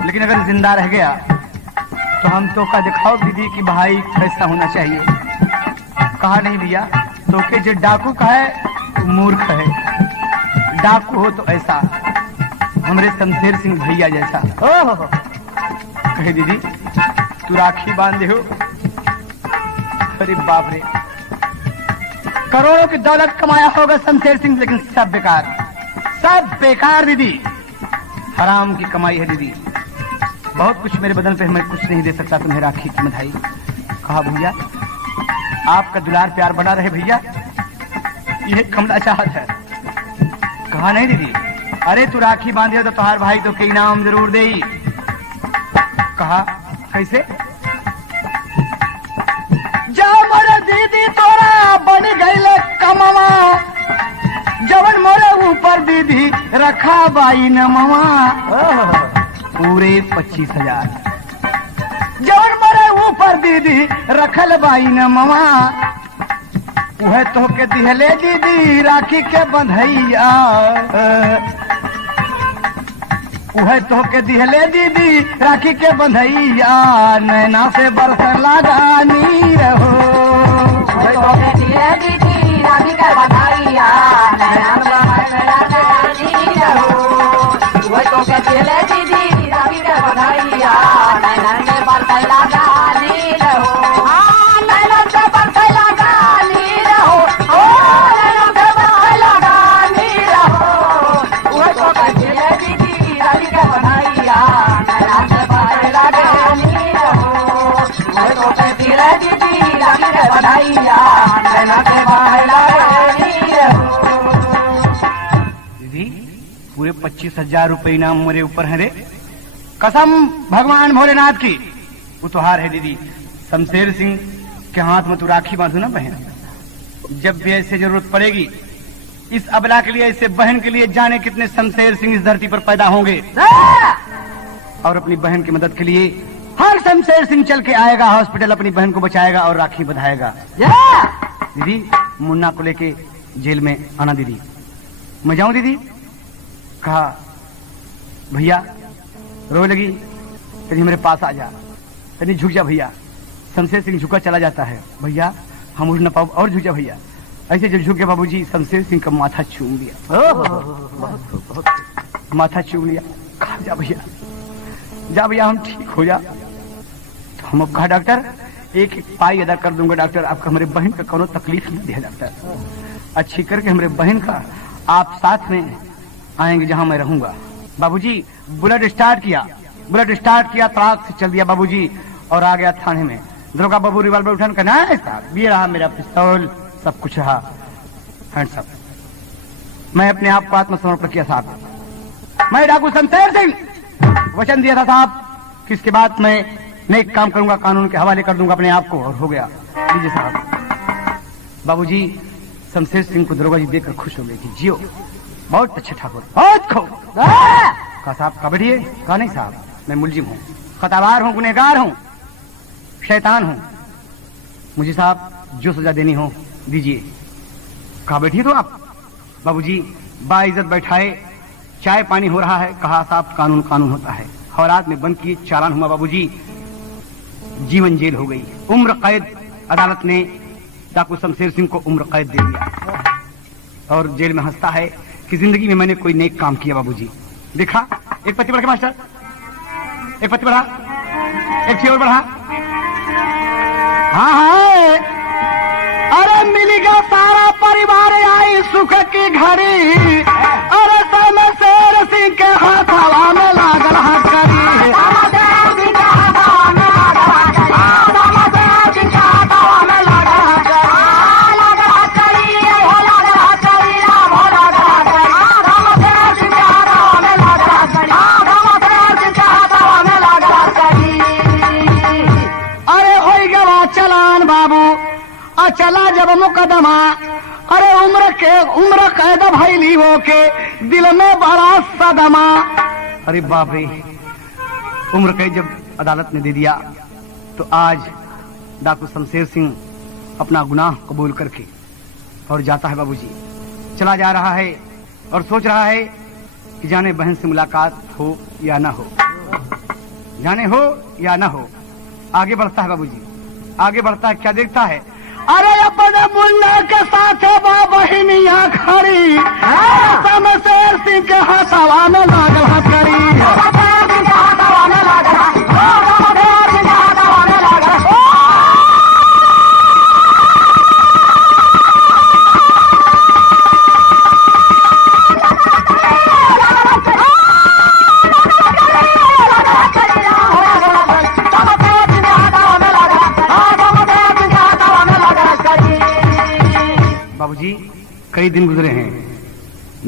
लेकिन अगर जिंदा रह गया तो हम तो का दिखाओ दीदी कि भाई कैसा होना चाहिए। कहा नहीं भैया तो के जो डाकू का है तो मूर्ख है, डाकू हो तो ऐसा हमारे शमशेर सिंह भैया जैसा। ओह कहे दीदी तू राखी बांधे हो, अरे बाप रे करोड़ों की दौलत कमाया होगा शमशेर सिंह, लेकिन सब बेकार, सब बेकार दीदी, हराम की कमाई है दीदी। बहुत कुछ मेरे बदन पे मैं कुछ नहीं दे सकता तुम्हें राखी की बधाई। कहा भैया आपका दुलार प्यार बना रहे भैया, यह कमला चाहत है। कहा नहीं दीदी अरे तू राखी बांधे तो तुम्हार भाई तो के इनाम जरूर दे। कहा कैसे? जा मोरे दीदी तोरा बन गईले कमवा, जवन मोरे ऊपर दीदी रखा बाई नमवा पूरे 25,000, जवन मोरे ऊपर दीदी रखल बाई नमवा वह तो के दिहले दीदी राखी के बंधैया, वह तो के दिहले दीदी राखी के बंधैया, नैना से बरस लगानी रहो वह तो के दिहले दीदी राखी के बंधैया, नैना से बरस लगानी रहो वह तो के दिहले दीदी राखी के बंधैया, नैना से बरस लगानी रहो नैना से बरस लगानी रहो नैना से बरस लगानी रहो वह तो के दिहले दीदी राखी के बंधैया, नैना से बरस लगानी रहो वह तो के दिहले दीदी राखी के बंधैया, नैना से बरस लगानी रहो। दीदी पूरे 25,000 रुपए इनाम मेरे ऊपर है रे, कसम भगवान भोलेनाथ की वो तुहार है दीदी। शमशेर सिंह के हाथ में तू राखी बांधू ना बहन, जब भी ऐसे जरूरत पड़ेगी इस अबला के लिए, ऐसे बहन के लिए, जाने कितने शमशेर सिंह इस धरती पर पैदा होंगे और अपनी बहन की मदद के लिए हर शमशेर सिंह चल के आएगा हॉस्पिटल, अपनी बहन को बचाएगा और राखी बधाएगा। दीदी मुन्ना को लेके जेल में आना दीदी। मैं जाऊं दीदी? कहा भैया रो लगी, तेरी मेरे पास आ जा, तेरी झुक जा भैया। शमशेर सिंह झुका चला जाता है, भैया हम उठ न पाओ और झुक जा भैया। ऐसे जब झुक के बाबूजी शमशेर सिंह का माथा चूम लिया, माथा चूम लिया। कहा जा भैया, जा भैया हम ठीक हो जा। तो हम कहा डॉक्टर एक एक पाई अदा कर दूंगा डॉक्टर, आपका हमारे बहन का कोनो तकलीफ नहीं दिया डॉक्टर, अच्छी करके हमारे बहन का आप साथ में आएंगे जहां मैं रहूंगा। बाबूजी बुलेट स्टार्ट किया, बुलेट स्टार्ट किया, ताक से चल दिया बाबूजी और आ गया थाने में। दरोगा बाबू रिवॉल्वर उठाने का ना है साहब, ये रहा मेरा पिस्तौल, सब कुछ रहा हैंड्स अप। मैं अपने आप को आत्मसमर्पण किया साहब, मैं डाकू शमशेर सिंह वचन दिया था साहब कि इसके बाद मैं नेक काम करूंगा, कानून के हवाले कर दूंगा अपने आप को, और हो गया। लीजिए साहब। बाबूजी शमशेर सिंह को दरोगा जी देखकर खुश हो गए कि जियो बहुत अच्छे ठाकुर, बहुत खूब। कहा साहब कहा बैठिए। कहा नहीं साहब मैं मुलजिम हूँ, खतावार हूँ, गुनहगार हूँ, शैतान हूँ, मुझे साहब जो सजा देनी हो दीजिए। कहा बैठिए तो आप। बाबूजी बाइज्जत बैठाए, चाय पानी हो रहा है। कहा साहब कानून कानून होता है, हवालात में बंद किए, चालान हुआ बाबूजी, जीवन जेल हो गई, उम्र कैद। अदालत ने डाकू शमशेर सिंह को उम्र कैद दे दिया और जेल में हंसता है कि जिंदगी में मैंने कोई नेक काम किया बाबूजी। देखा एक पत्ती बढ़ा के मास्टर, एक पत्ती बढ़ा, एक चीज और बढ़ा। हाँ हाँ अरे मिलेगा सारा परिवार आई सुख की घड़ी, अरे शमशेर सिंह के हाथ हवा में लागल करी। मुकदमा, अरे उम्र कैद भैली हो के दिल में बड़ा सदमा। अरे बाप रे, उम्र कैद जब अदालत ने दे दिया तो आज डाकू शमशेर सिंह अपना गुनाह कबूल करके और जाता है बाबूजी, चला जा रहा है और सोच रहा है कि जाने बहन से मुलाकात हो या ना हो, जाने हो या ना हो। आगे बढ़ता है बाबूजी, आगे बढ़ता है, क्या देखता है, अरे अपने मुन्ना के साथ बहनिया खड़ी, शमशेर सिंह के हथवा में लागल हथकड़ी। बाबूजी कई दिन गुजरे हैं,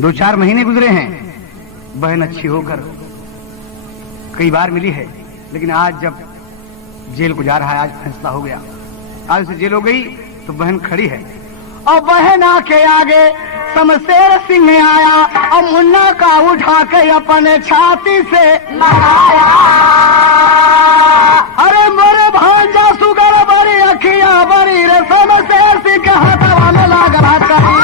2-4 महीने गुजरे हैं, बहन अच्छी होकर कई बार मिली है, लेकिन आज जब जेल को जा रहा है, आज फैसला हो गया, आज उसे जेल हो गई तो बहन खड़ी है और बहन आके आगे शमशेर सिंह आया और मुन्ना का उठा के अपने छाती से लगाया। अरे मोरे भांजा सुगर बड़ी अखिया बड़ी रे, शमशेर सिंह के हाथवा में लागल हथकड़ी।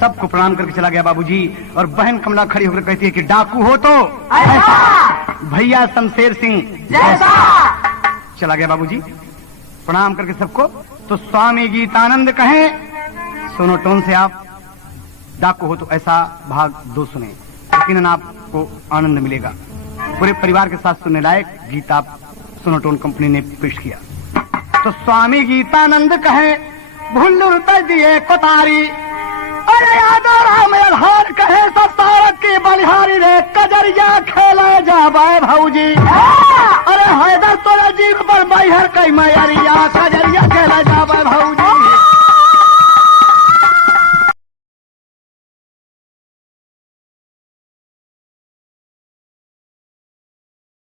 सबको प्रणाम करके चला गया बाबूजी, और बहन कमला खड़ी होकर कहती है कि डाकू हो तो भैया शमशेर सिंह जैसा। चला गया बाबूजी प्रणाम करके सबको। तो स्वामी गीतानंद कहें, सोनोटोन से आप डाकू हो तो ऐसा भाग 2 सुने, यकीनन आपको आनंद मिलेगा। पूरे परिवार के साथ सुनने लायक गीत आप सोनोटोन कंपनी ने पेश किया। तो स्वामी गीतानंद कहें, भुल्लुर दिए कोतारी, अरे यादव राम अल्हार कहे सब तारक की बलिहारी रे, कजरिया खेला जाबे भौजी। अरे हैदर तोरा जीव पर बैहर कई मैरिया, कजरिया खेला